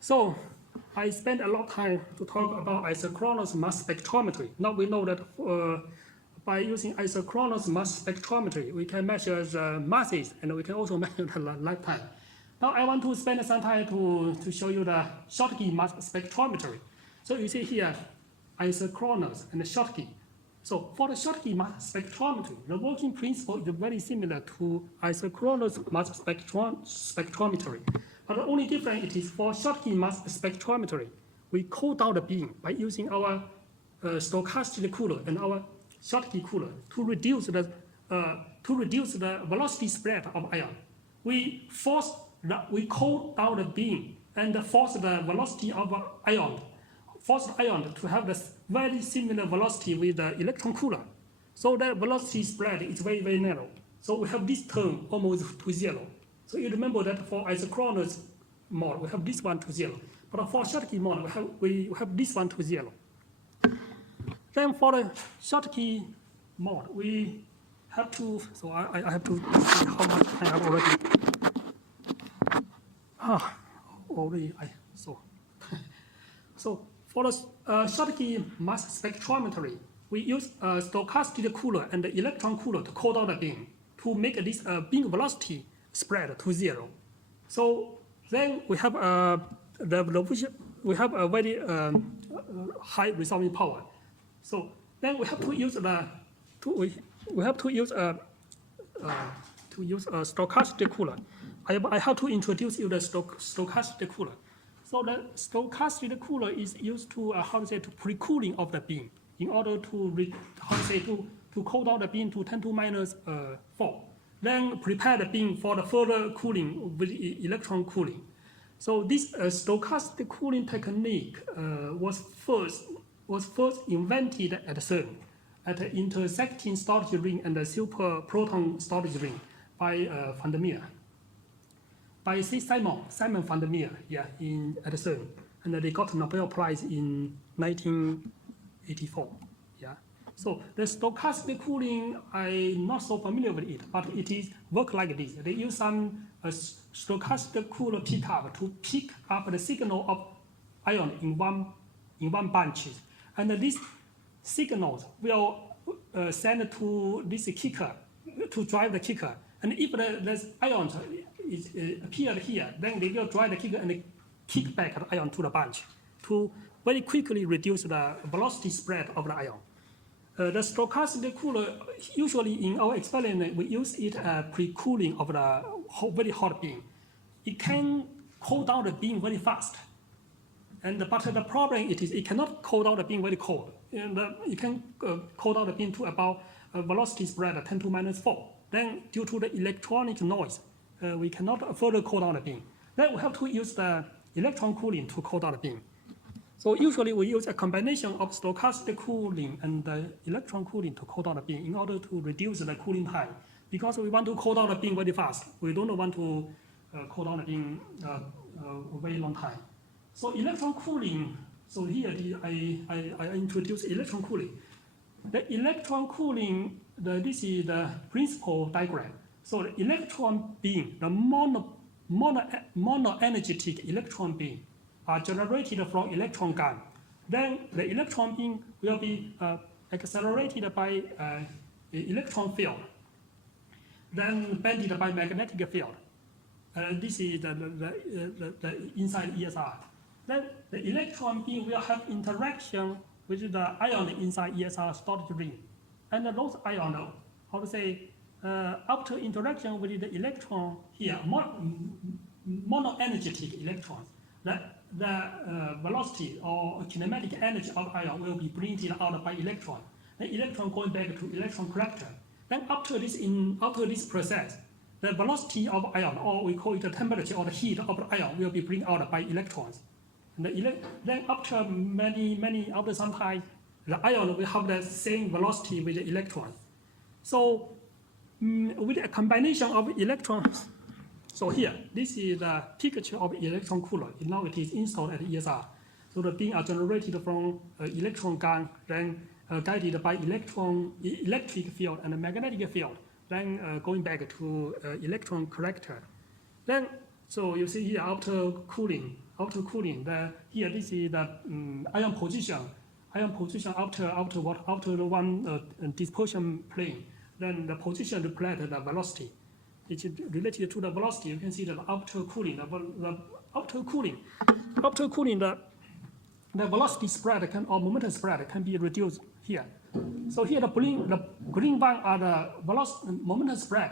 So I spent a lot of time to talk about isochronous mass spectrometry. Now we know that by using isochronous mass spectrometry, we can measure the masses and we can also measure the lifetime. Now I want to spend some time to show you the Schottky mass spectrometry. So you see here, Isochronous and Schottky. So for the Schottky mass spectrometry, the working principle is very similar to Isochronous mass spectrometry. But the only difference it is for Schottky mass spectrometry, we cool down the beam by using our stochastic cooler and our Schottky cooler to reduce the velocity spread of ion. We cool down the beam and force the velocity of ion. Force the ion to have the very similar velocity with the electron cooler. So the velocity spread is very, very narrow. So we have this term almost to zero. So you remember that for isochronous mode, we have this one to zero. But for Schottky mode, we have this one to zero. Then for the Schottky mode, we have to, so I have to see how much I have already. So for the Schottky mass spectrometry, we use a stochastic cooler and the electron cooler to cool down the beam to make this beam velocity spread to zero. So then we have a very high resolving power. So then we have to use a stochastic cooler. I have to introduce you the stochastic cooler. So the stochastic cooler is used to to pre-cooling of the beam in order to cool down the beam to 10 to minus 4. Then prepare the beam for the further cooling with electron cooling. So this stochastic cooling technique was first invented at CERN, at the intersecting storage ring and the super proton storage ring by van der Meer. By Simon van der Meer, at CERN, and they got a Nobel Prize in 1984. So the stochastic cooling, I'm not so familiar with it, but it is work like this. They use some stochastic cooler pickup to pick up the signal of ion in one bunch, and these signals will send to this kicker to drive the kicker. And if the ions appeared here, then they will drive the kicker and kick back the ion to the bunch to very quickly reduce the velocity spread of the ion. The stochastic cooler, usually in our experiment, we use it pre-cooling of the very hot beam. It can cool down the beam very fast. But the problem is it cannot cool down the beam very cold. And it can cool down the beam to about velocity spread 10 to minus 4. Then due to the electronic noise, we cannot further cool down the beam. Then we have to use the electron cooling to cool down the beam. So usually we use a combination of stochastic cooling and electron cooling to cool down the beam in order to reduce the cooling time. Because we want to cool down the beam very fast. We don't want to cool down the beam a very long time. So electron cooling, so here I introduce electron cooling. The electron cooling, this is the principal diagram. So the electron beam, the monoenergetic electron beam, are generated from electron gun. Then the electron beam will be accelerated by electron field, then bended by magnetic field. This is the inside ESR. Then the electron beam will have interaction with the ion inside ESR storage ring. And those ions, after interaction with the electron here, monoenergetic electrons, the velocity or kinematic energy of ion will be printed out by electron. The electron going back to electron collector. Then after this process, the velocity of ion, or we call it the temperature or the heat of the ion, will be bring out by electrons. And then after some time, the ion will have the same velocity with the electrons. So with a combination of electrons, so here, this is the picture of electron cooler. Now it is installed at ESR. So the beam are generated from electron gun, then guided by electric field and magnetic field, then going back to electron collector. Then, so you see here after cooling, here this is the ion position. Ion position after the one dispersion plane. Then the position reflects the velocity. It's related to the velocity. You can see that after cooling, the velocity spread or momentum spread can be reduced here. So here the green one are the velocity momentum spread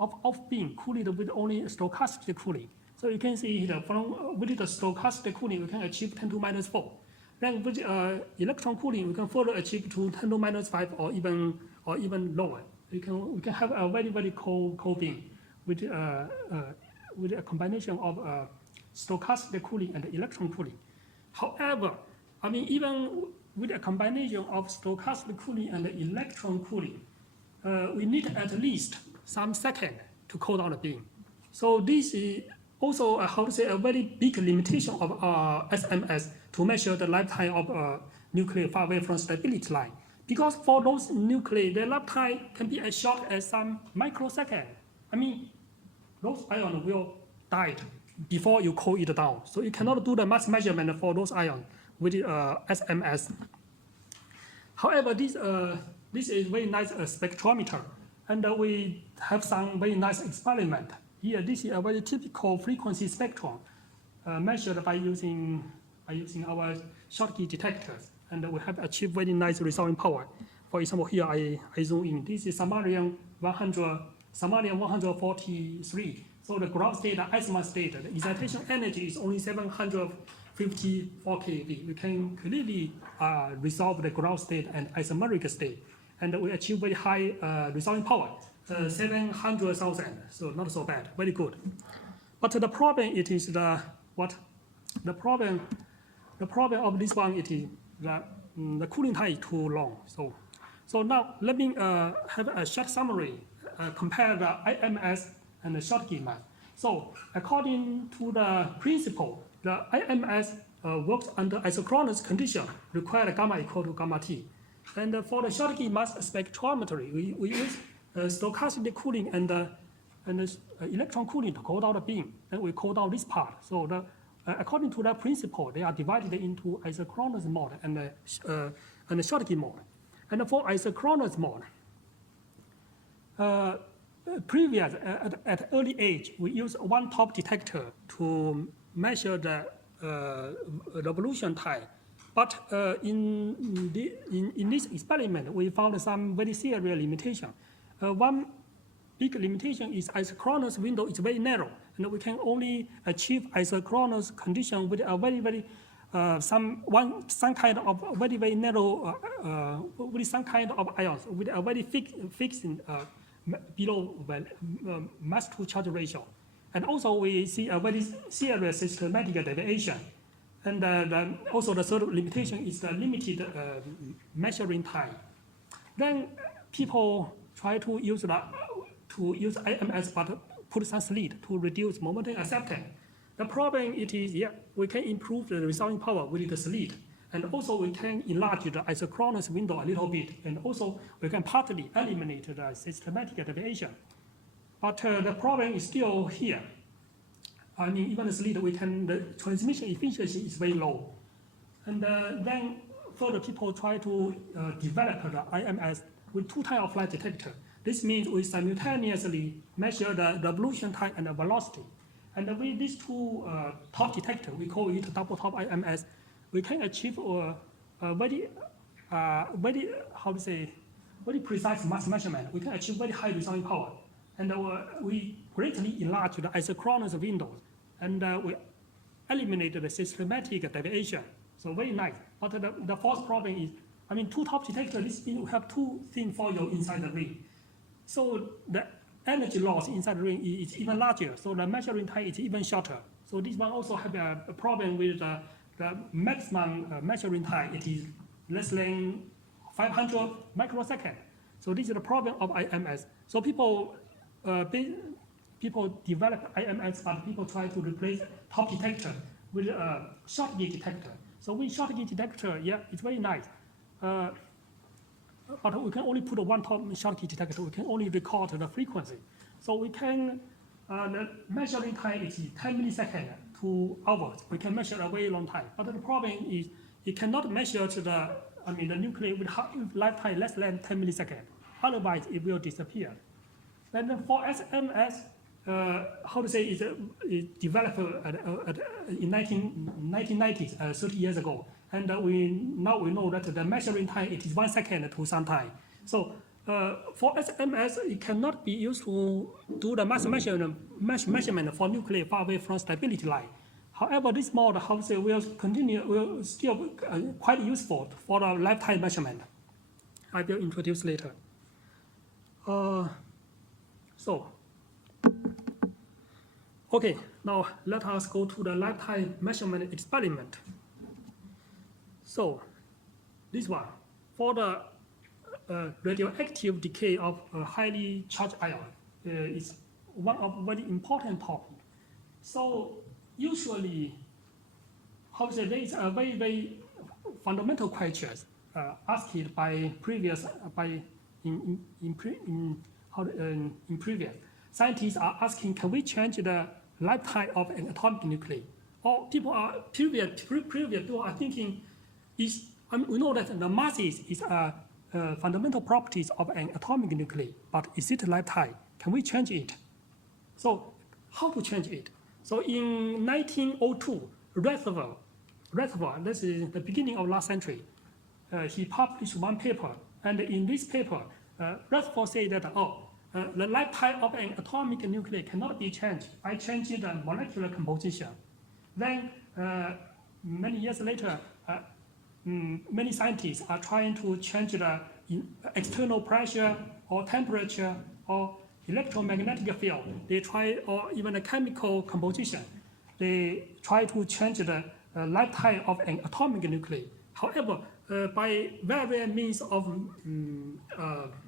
of being cooled with only stochastic cooling. So you can see here with the stochastic cooling we can achieve 10 to minus 4. Then with electron cooling we can further achieve to 10 to minus 5 or even lower. We can have a very cold beam with a combination of stochastic cooling and electron cooling. However, I mean even with a combination of stochastic cooling and electron cooling, we need at least some second to cool down the beam. So this is also a very big limitation of SMS to measure the lifetime of nuclei far away from stability line. Because for those nuclei, their lifetime can be as short as some microsecond. I mean, those ions will die before you cool it down. So you cannot do the mass measurement for those ions with SMS. However, this is very nice spectrometer, and we have some very nice experiment. Here, this is a very typical frequency spectrum measured by using our Schottky detectors, and we have achieved very nice resolving power. For example, here I zoom in. This is samarium 143. So the ground state, the azimuth state, the excitation energy is only 754 keV. We can clearly resolve the ground state and isomeric state, and we achieve very high resolving power, 700,000. So not so bad, very good. But the problem it is the problem of this one it is that the cooling time is too long. So now let me have a short summary. Compare the IMS and the Schottky mass. So according to the principle, the IMS works under isochronous condition, require gamma equal to gamma T. And for the Schottky mass spectrometry, we use stochastic cooling and electron cooling to cool down the beam. Then we cool down this part. So according to that principle, they are divided into isochronous mode and the Schottky mode. And for isochronous mode, previous at early age, we use one top detector to measure the revolution time. But in this experiment, we found some very serious limitation. One big limitation is isochronous window is very narrow, and we can only achieve isochronous condition with a very some kind of very narrow with some kind of ions with a very fixed below mass to charge ratio. And also we see a very serious systematic deviation. And also the third limitation is the limited measuring time. Then people try to use IMS but put some slit to reduce momentum acceptance. The problem it is, we can improve the resolving power with the slit. And also we can enlarge the isochronous window a little bit. And also we can partly eliminate the systematic deviation. But the problem is still here. I mean, even the slit, the transmission efficiency is very low. And then further people try to develop the IMS with two types of light detector. This means we simultaneously measure the revolution time and the velocity. And with these two top detector, we call it double top IMS, we can achieve a very precise mass measurement. We can achieve very high resolving power. And we greatly enlarge the isochronous windows. And we eliminate the systematic deviation. So very nice. But the fourth problem is, I mean, two top detectors, this means we have two thin foil inside the ring. So the energy loss inside the ring is even larger. So the measuring time is even shorter. So this one also have a problem with the maximum measuring time. It is less than 500 microseconds. So this is the problem of IMS. So people develop IMS, but people try to replace top detector with a Schottky detector. So with Schottky detector, it's very nice. But we can only put one top Schottky detector. We can only record the frequency. So we can, the measuring time is 10 milliseconds to hours. We can measure a very long time. But the problem is it cannot measure the nuclei with lifetime less than 10 milliseconds. Otherwise, it will disappear. And then for SMS, how to say, it developed in 1990s, 30 years ago. And now we know that the measuring time, it is 1 second to some time. So for SMS, it cannot be used to do the mass measurement for nuclei far away from stability line. However, this mode, how to say, will still quite useful for the lifetime measurement. I will introduce later. Okay, now let us go to the lifetime measurement experiment. So, this one, for the radioactive decay of a highly charged ion, is one of very important topic. So, usually, how to say, there is a very, very fundamental questions asked by previous, in previous. Scientists are asking, can we change the lifetime of an atomic nuclei? Or people are previous people are thinking, we know that the masses is fundamental properties of an atomic nuclei, but is it lifetime? Can we change it? So how to change it? So in 1902, Rutherford, this is the beginning of last century, he published one paper, and in this paper, Rutherford said that, the lifetime of an atomic nuclei cannot be changed by changing the molecular composition. Then, many years later, many scientists are trying to change the external pressure or temperature or electromagnetic field. They try, or even the chemical composition. They try to change the lifetime of an atomic nuclei. However, by various means of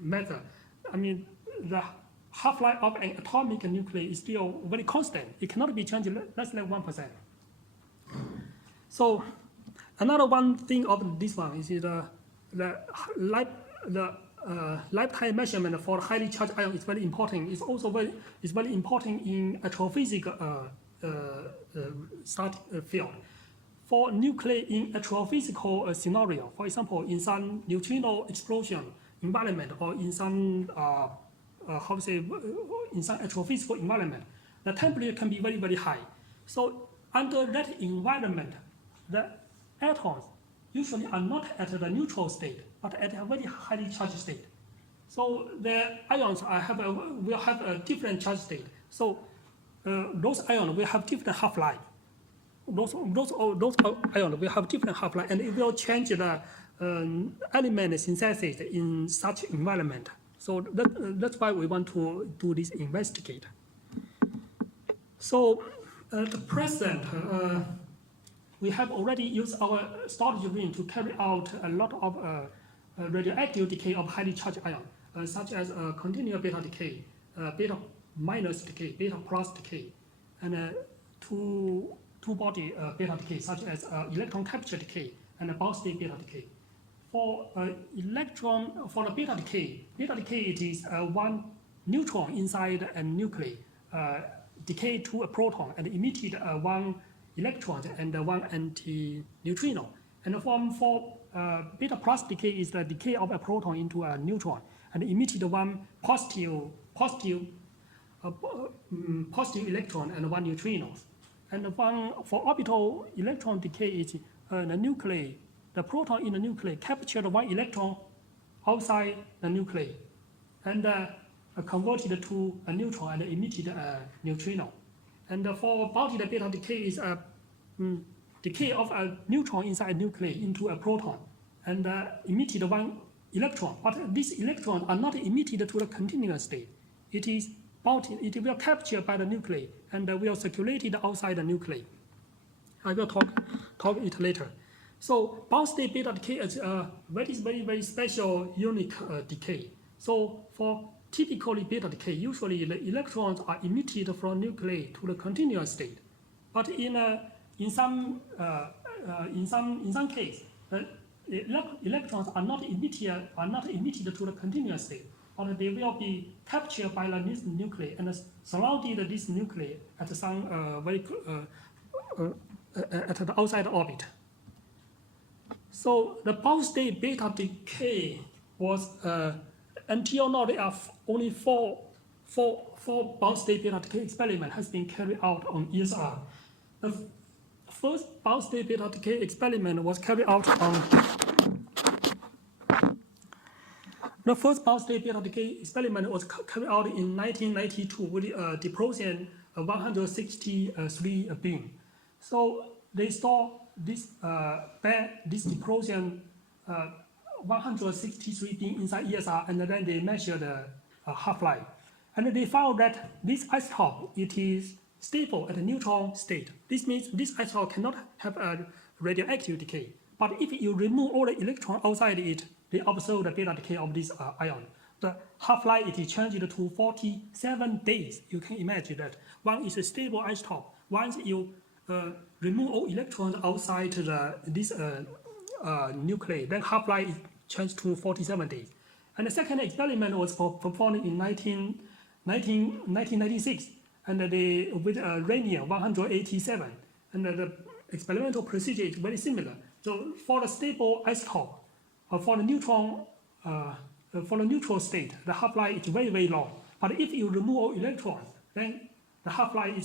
method, I mean, the half-life of an atomic nuclei is still very constant. It cannot be changed less than 1%. So another one thing of this one is the lifetime measurement for highly charged ion is very important. It's also very important in astrophysics field. For nuclei in astrophysical scenario, for example, in some neutrino explosion environment or in some in some astrophysical environment, the temperature can be very, very high. So under that environment, the atoms usually are not at the neutral state, but at a very highly charged state. So the ions will have a different charge state. So those ions will have different half-life. Those ions will have different half-life, and it will change the element synthesis in such environment. So that's why we want to do this investigate. So at the present, we have already used our storage ring to carry out a lot of radioactive decay of highly charged ion, such as continuous beta decay, beta minus decay, beta plus decay, and two-body beta decay, such as electron capture decay and bound state beta decay. For the beta decay, it is one neutron inside a nuclei decay to a proton and emitted one electron and one anti-neutrino. And for beta plus decay is the decay of a proton into a neutron and emitted one positive electron and one neutrino. And for orbital electron decay is the nuclei. The proton in the nuclei captured one electron outside the nuclei and converted to a neutron and emitted a neutrino. And for bounded beta decay is a decay of a neutron inside a nuclei into a proton and emitted one electron. But these electrons are not emitted to the continuous state. It is bounded, it will capture by the nuclei and will circulate outside the nuclei. I will talk it later. So bound state beta decay is a very, very, very special, unique decay. So for typically beta decay, usually the electrons are emitted from nuclei to the continuous state. But in some case, electrons are not emitted to the continuous state, but they will be captured by the nuclei and surrounded this nuclei at some at the outside orbit. So the bound state beta decay was until now there are only four four bound state beta decay experiment has been carried out on ESR. The first bound state beta decay experiment was carried out on the first bound state beta decay experiment was carried out in 1992 with diprosium 163 beam. So they store this this diprosium 163 beam inside ESR, and then they measure the half-life. And they found that this isotope, it is stable at a neutron state. This means this isotope cannot have a radioactive decay. But if you remove all the electrons outside it, they observe the beta decay of this ion. The half-life it is changed to 47 days. You can imagine that one is a stable isotope. Once you remove all electrons outside this nuclei, then half-life is changed to 47 days. And the second experiment was performed in 1996, and they with radium 187, and the experimental procedure is very similar. So for the stable isotope, for the neutron state, the half-life is very, very long. But if you remove all electrons, then the half-life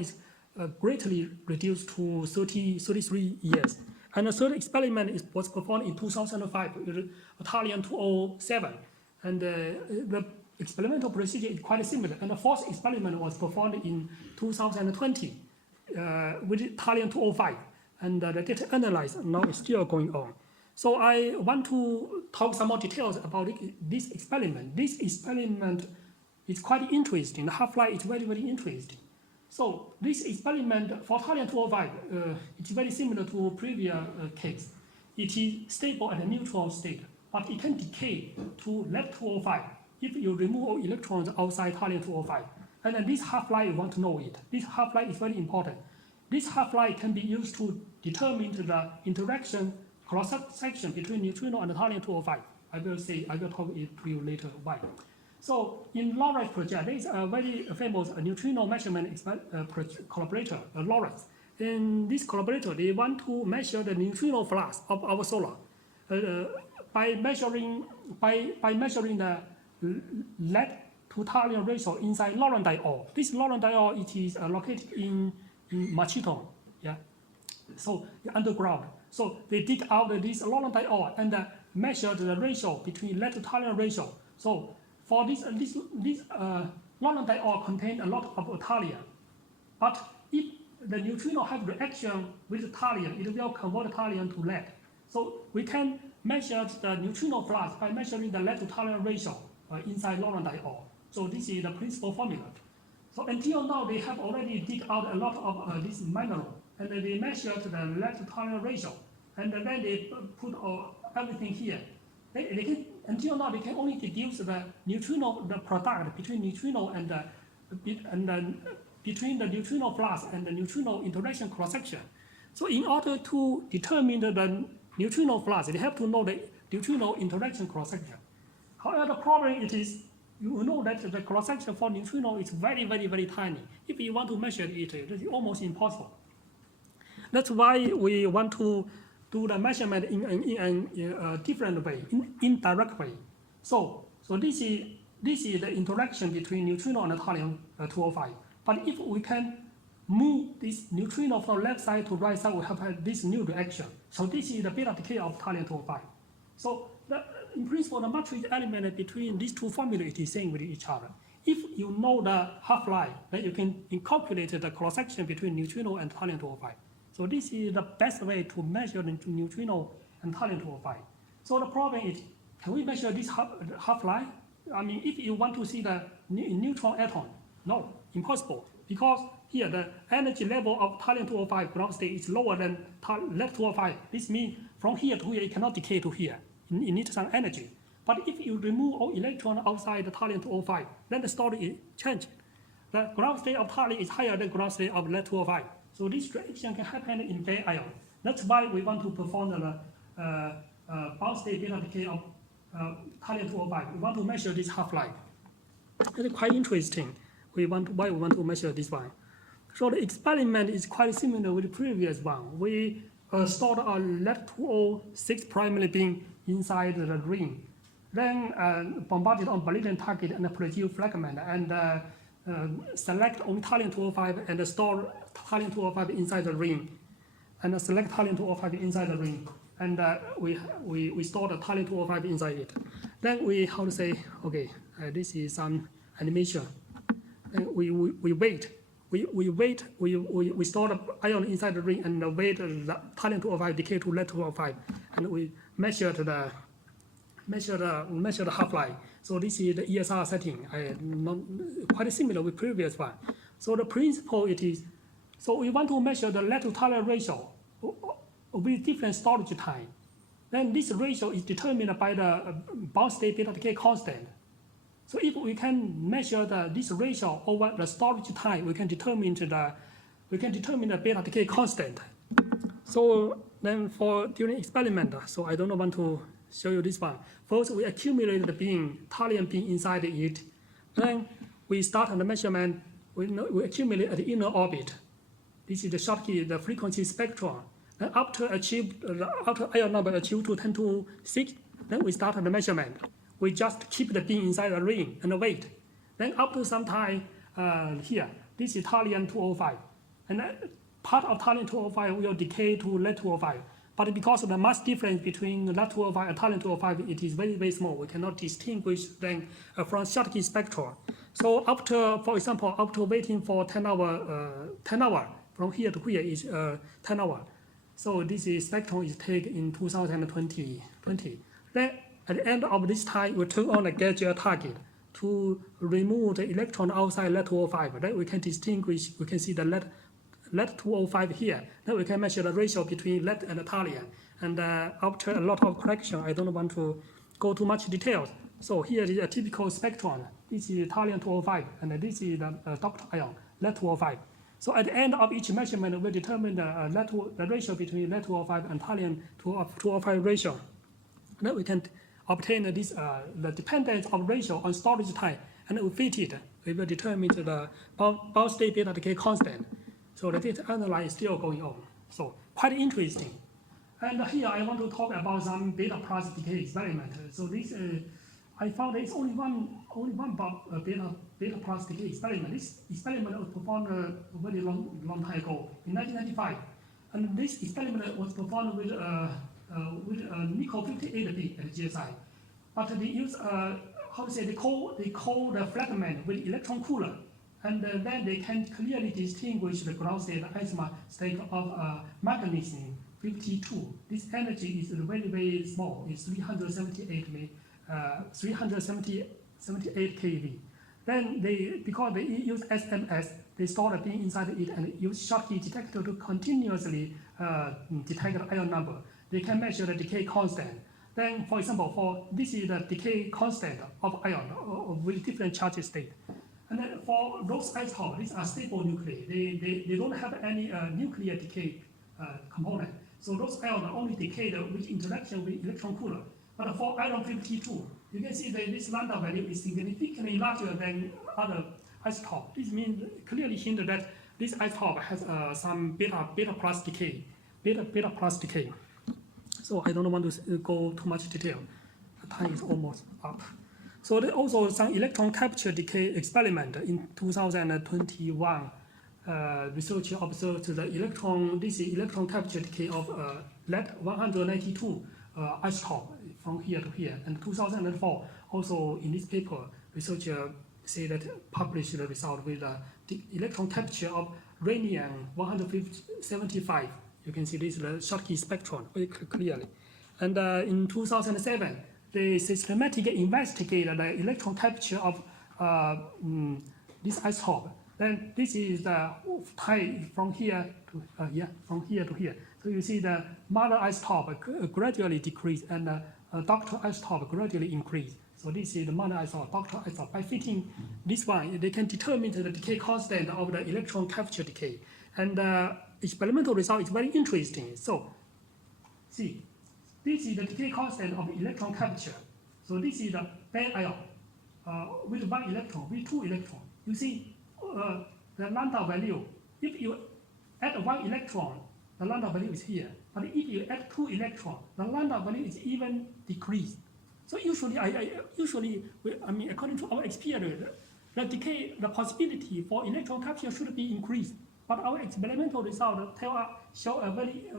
is greatly reduced to 33 years. And the third experiment was performed in 2005 with thallium-207, and the experimental procedure is quite similar. And the fourth experiment was performed in 2020 with thallium-205, and the data analysis now is still going on. So I want to talk some more details about this experiment. This experiment is quite interesting. The half-life is very, very interesting. So this experiment for thallium-205, it's very similar to previous case. It is stable at a neutral state, but it can decay to lead-205 if you remove all electrons outside thallium-205. And then this half-life, you want to know it. This half-life is very important. This half-life can be used to determine the interaction cross-section between neutrino and thallium-205. I will talk it to you later why. So in Lawrence project, there is a very famous neutrino measurement collaborator, Lawrence. In this collaborator, they want to measure the neutrino flux of our solar by measuring the lead to thallium ratio inside Lawrence diode. This Lawrence diode, it is located in Machiton, yeah. So underground. So they dig out this Lawrence diode and measure the ratio between lead to thallium ratio. So for this Lawrence diode contains a lot of thallium, but if the neutrino have reaction with thallium, it will convert thallium to lead. So we can measure the neutrino flux by measuring the lead to thallium ratio inside Lawrence diode. So this is the principal formula. So until now, they have already dig out a lot of this mineral, and they measured the lead to thallium ratio, and then they put everything here. Until now, they can only deduce the neutrino, the product between neutrino and between the neutrino flux and the neutrino interaction cross-section. So in order to determine the neutrino flux, they have to know the neutrino interaction cross-section. However, the problem it is, you know that the cross-section for neutrino is very, very, very tiny. If you want to measure it, it is almost impossible. That's why we want to do the measurement in a different way, indirect way. So this is the interaction between neutrino and thallium-205. But if we can move this neutrino from left side to right side, we have this new reaction. So this is the beta decay of thallium-205. So in principle, the matrix element between these two formulas is same with each other. If you know the half-life, then you can calculate the cross-section between neutrino and thallium-205. So this is the best way to measure the neutrino and thallium-205. So the problem is, can we measure this half-life? I mean, if you want to see the neutron atom, no, impossible. Because here the energy level of thallium-205 ground state is lower than lead-205. This means from here to here, it cannot decay to here. It needs some energy. But if you remove all electrons outside the thallium-205, then the story is changed. The ground state of thallium is higher than ground state of lead-205. So this reaction can happen in bare ion. That's why we want to perform the bound state beta decay of thallium-205. We want to measure this half-life. It's quite interesting. Why we want to measure this one. So the experiment is quite similar with the previous one. We stored a lead-206 primary beam inside the ring. then bombarded on beryllium target and produce fragment and select only thallium-205 and store thallium-205 inside the ring, and select thallium-205 inside the ring, and we store the thallium-205 inside it. Then we okay, this is some animation. Then we wait. We store the ion inside the ring and wait the thallium-205 decay to lead-205, and we measure the half-life. So this is the ESR setting, quite similar with previous one. So the principle it is, so we want to measure the lead-to-thallium ratio with different storage time. Then this ratio is determined by the bound state beta decay constant. So if we can measure this ratio over the storage time, we can determine the beta decay constant. So then during experiment, so I don't want to show you this one. First, we accumulate the beam, thallium beam inside it. Then we start on the measurement. We accumulate at the inner orbit. This is the Schottky, the frequency spectrum. Then after ion number achieved to 10 to 6, then we start on the measurement. We just keep the beam inside the ring and wait. Then after some time, here, this is thallium-205. And part of thallium-205 will decay to lead-205. But because of the mass difference between lead-205 and thallium-205, it is very, very small. We cannot distinguish them from Schottky spectrum. So after, for example, after waiting for 10 hours, from here to here is 10 hours. So this spectrum is taken in 2020. Then at the end of this time, we turn on a gadget target to remove the electron outside lead-205. Then we can distinguish, we can see the lead-205 here. Then we can measure the ratio between lead and thallium. And after a lot of correction, I don't want to go too much details. So here is a typical spectrum. This is thallium-205, and this is the doctor ion, lead-205. So at the end of each measurement, we determine the ratio between lead-205 and thallium-205 ratio. Then we can obtain the dependence of ratio on storage time, and we fit it. We will determine the bound state beta decay constant. So the data analysis is still going on. So quite interesting. And here I want to talk about some beta plus decay experiment. So this I found there is only one beta plus decay experiment. This experiment was performed a very long time ago, in 1995. And this experiment was performed with nickel 58B at GSI. But they use they cool the fragment with electron cooler, and then they can clearly distinguish the ground state plasma state of magnesium 52. This energy is very, very small. It's 378 keV. Then because they use SMS, they store the beam inside it and use Schottky detector to continuously detect the ion number. They can measure the decay constant. Then, for example, this is the decay constant of ion with different charge state. And then for those isotopes, these are stable nuclei. They don't have any nuclear decay component. So those ions only decay with interaction with electron cooler. But for iron 52, you can see that this lambda value is significantly larger than other isotopes. This means clearly hint that this isotope has some beta plus decay. Beta plus decay. So I don't want to go too much detail. The time is almost up. So there also some electron capture decay experiment in 2021. Researchers observed this electron capture decay of lead-192 isotope from here to here. And 2004, also in this paper, researchers say that published the result with the electron capture of rhenium-175. You can see this is the Schottky spectrum very clearly. And in 2007, they systematically investigated the electron capture of this isotope. Then this is the time from here to here. So you see the mother isotope gradually decrease and doctor isotope gradually increase. So this is the mother isotope, doctor isotope. By fitting this one, they can determine the decay constant of the electron capture decay. And experimental result is very interesting. So, see, this is the decay constant of electron capture. So this is the band ion with one electron, with two electrons. You see the lambda value. If you add one electron, the lambda value is here. But if you add two electrons, the lambda value is even decreased. So usually, according to our experience, the decay, the possibility for electron capture should be increased. But our experimental results show a very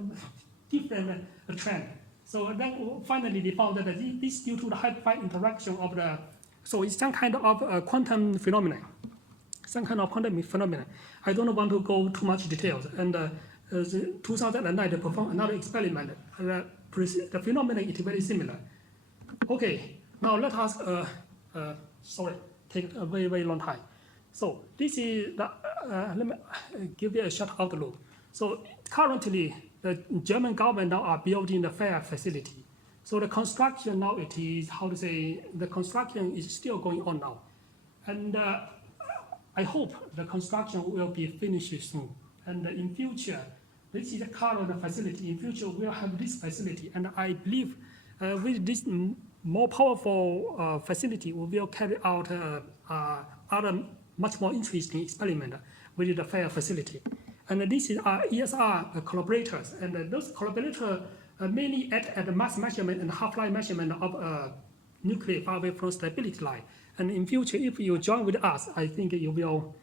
different trend. So then finally they found that this is due to the high interaction of the, so it's some kind of quantum phenomenon. Some kind of quantum phenomenon. I don't want to go too much details. And 2009 they performed another experiment. The phenomenon is very similar. Okay, now let us, take a very, very long time. So this is the, let me give you a short outlook. So currently, the German government now are building the FAIR facility. So the construction now it is, the construction is still going on now. And I hope the construction will be finished soon. And in future, this is the current facility. In future, we'll have this facility. And I believe with this more powerful facility, we will carry out other much more interesting experiment with the FAIR facility. And this is our ESR collaborators. And those collaborators mainly at the mass measurement and half-life measurement of nuclei far away from stability line. And in future, if you join with us, I think you will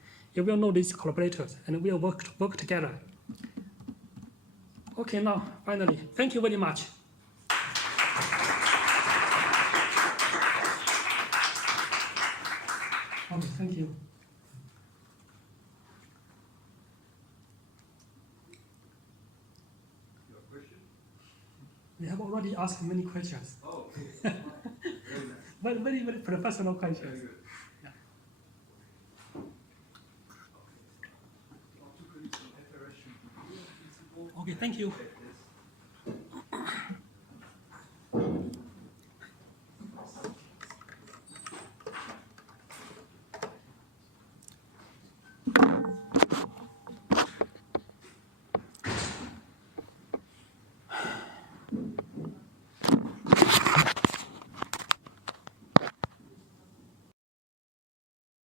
know these collaborators and we'll work together. Okay, now finally, thank you very much. Okay, thank you. Your question? We have already asked many questions. Oh, okay. Very nice. Very, very professional Very questions. good. Yeah. Okay. Okay, thank you.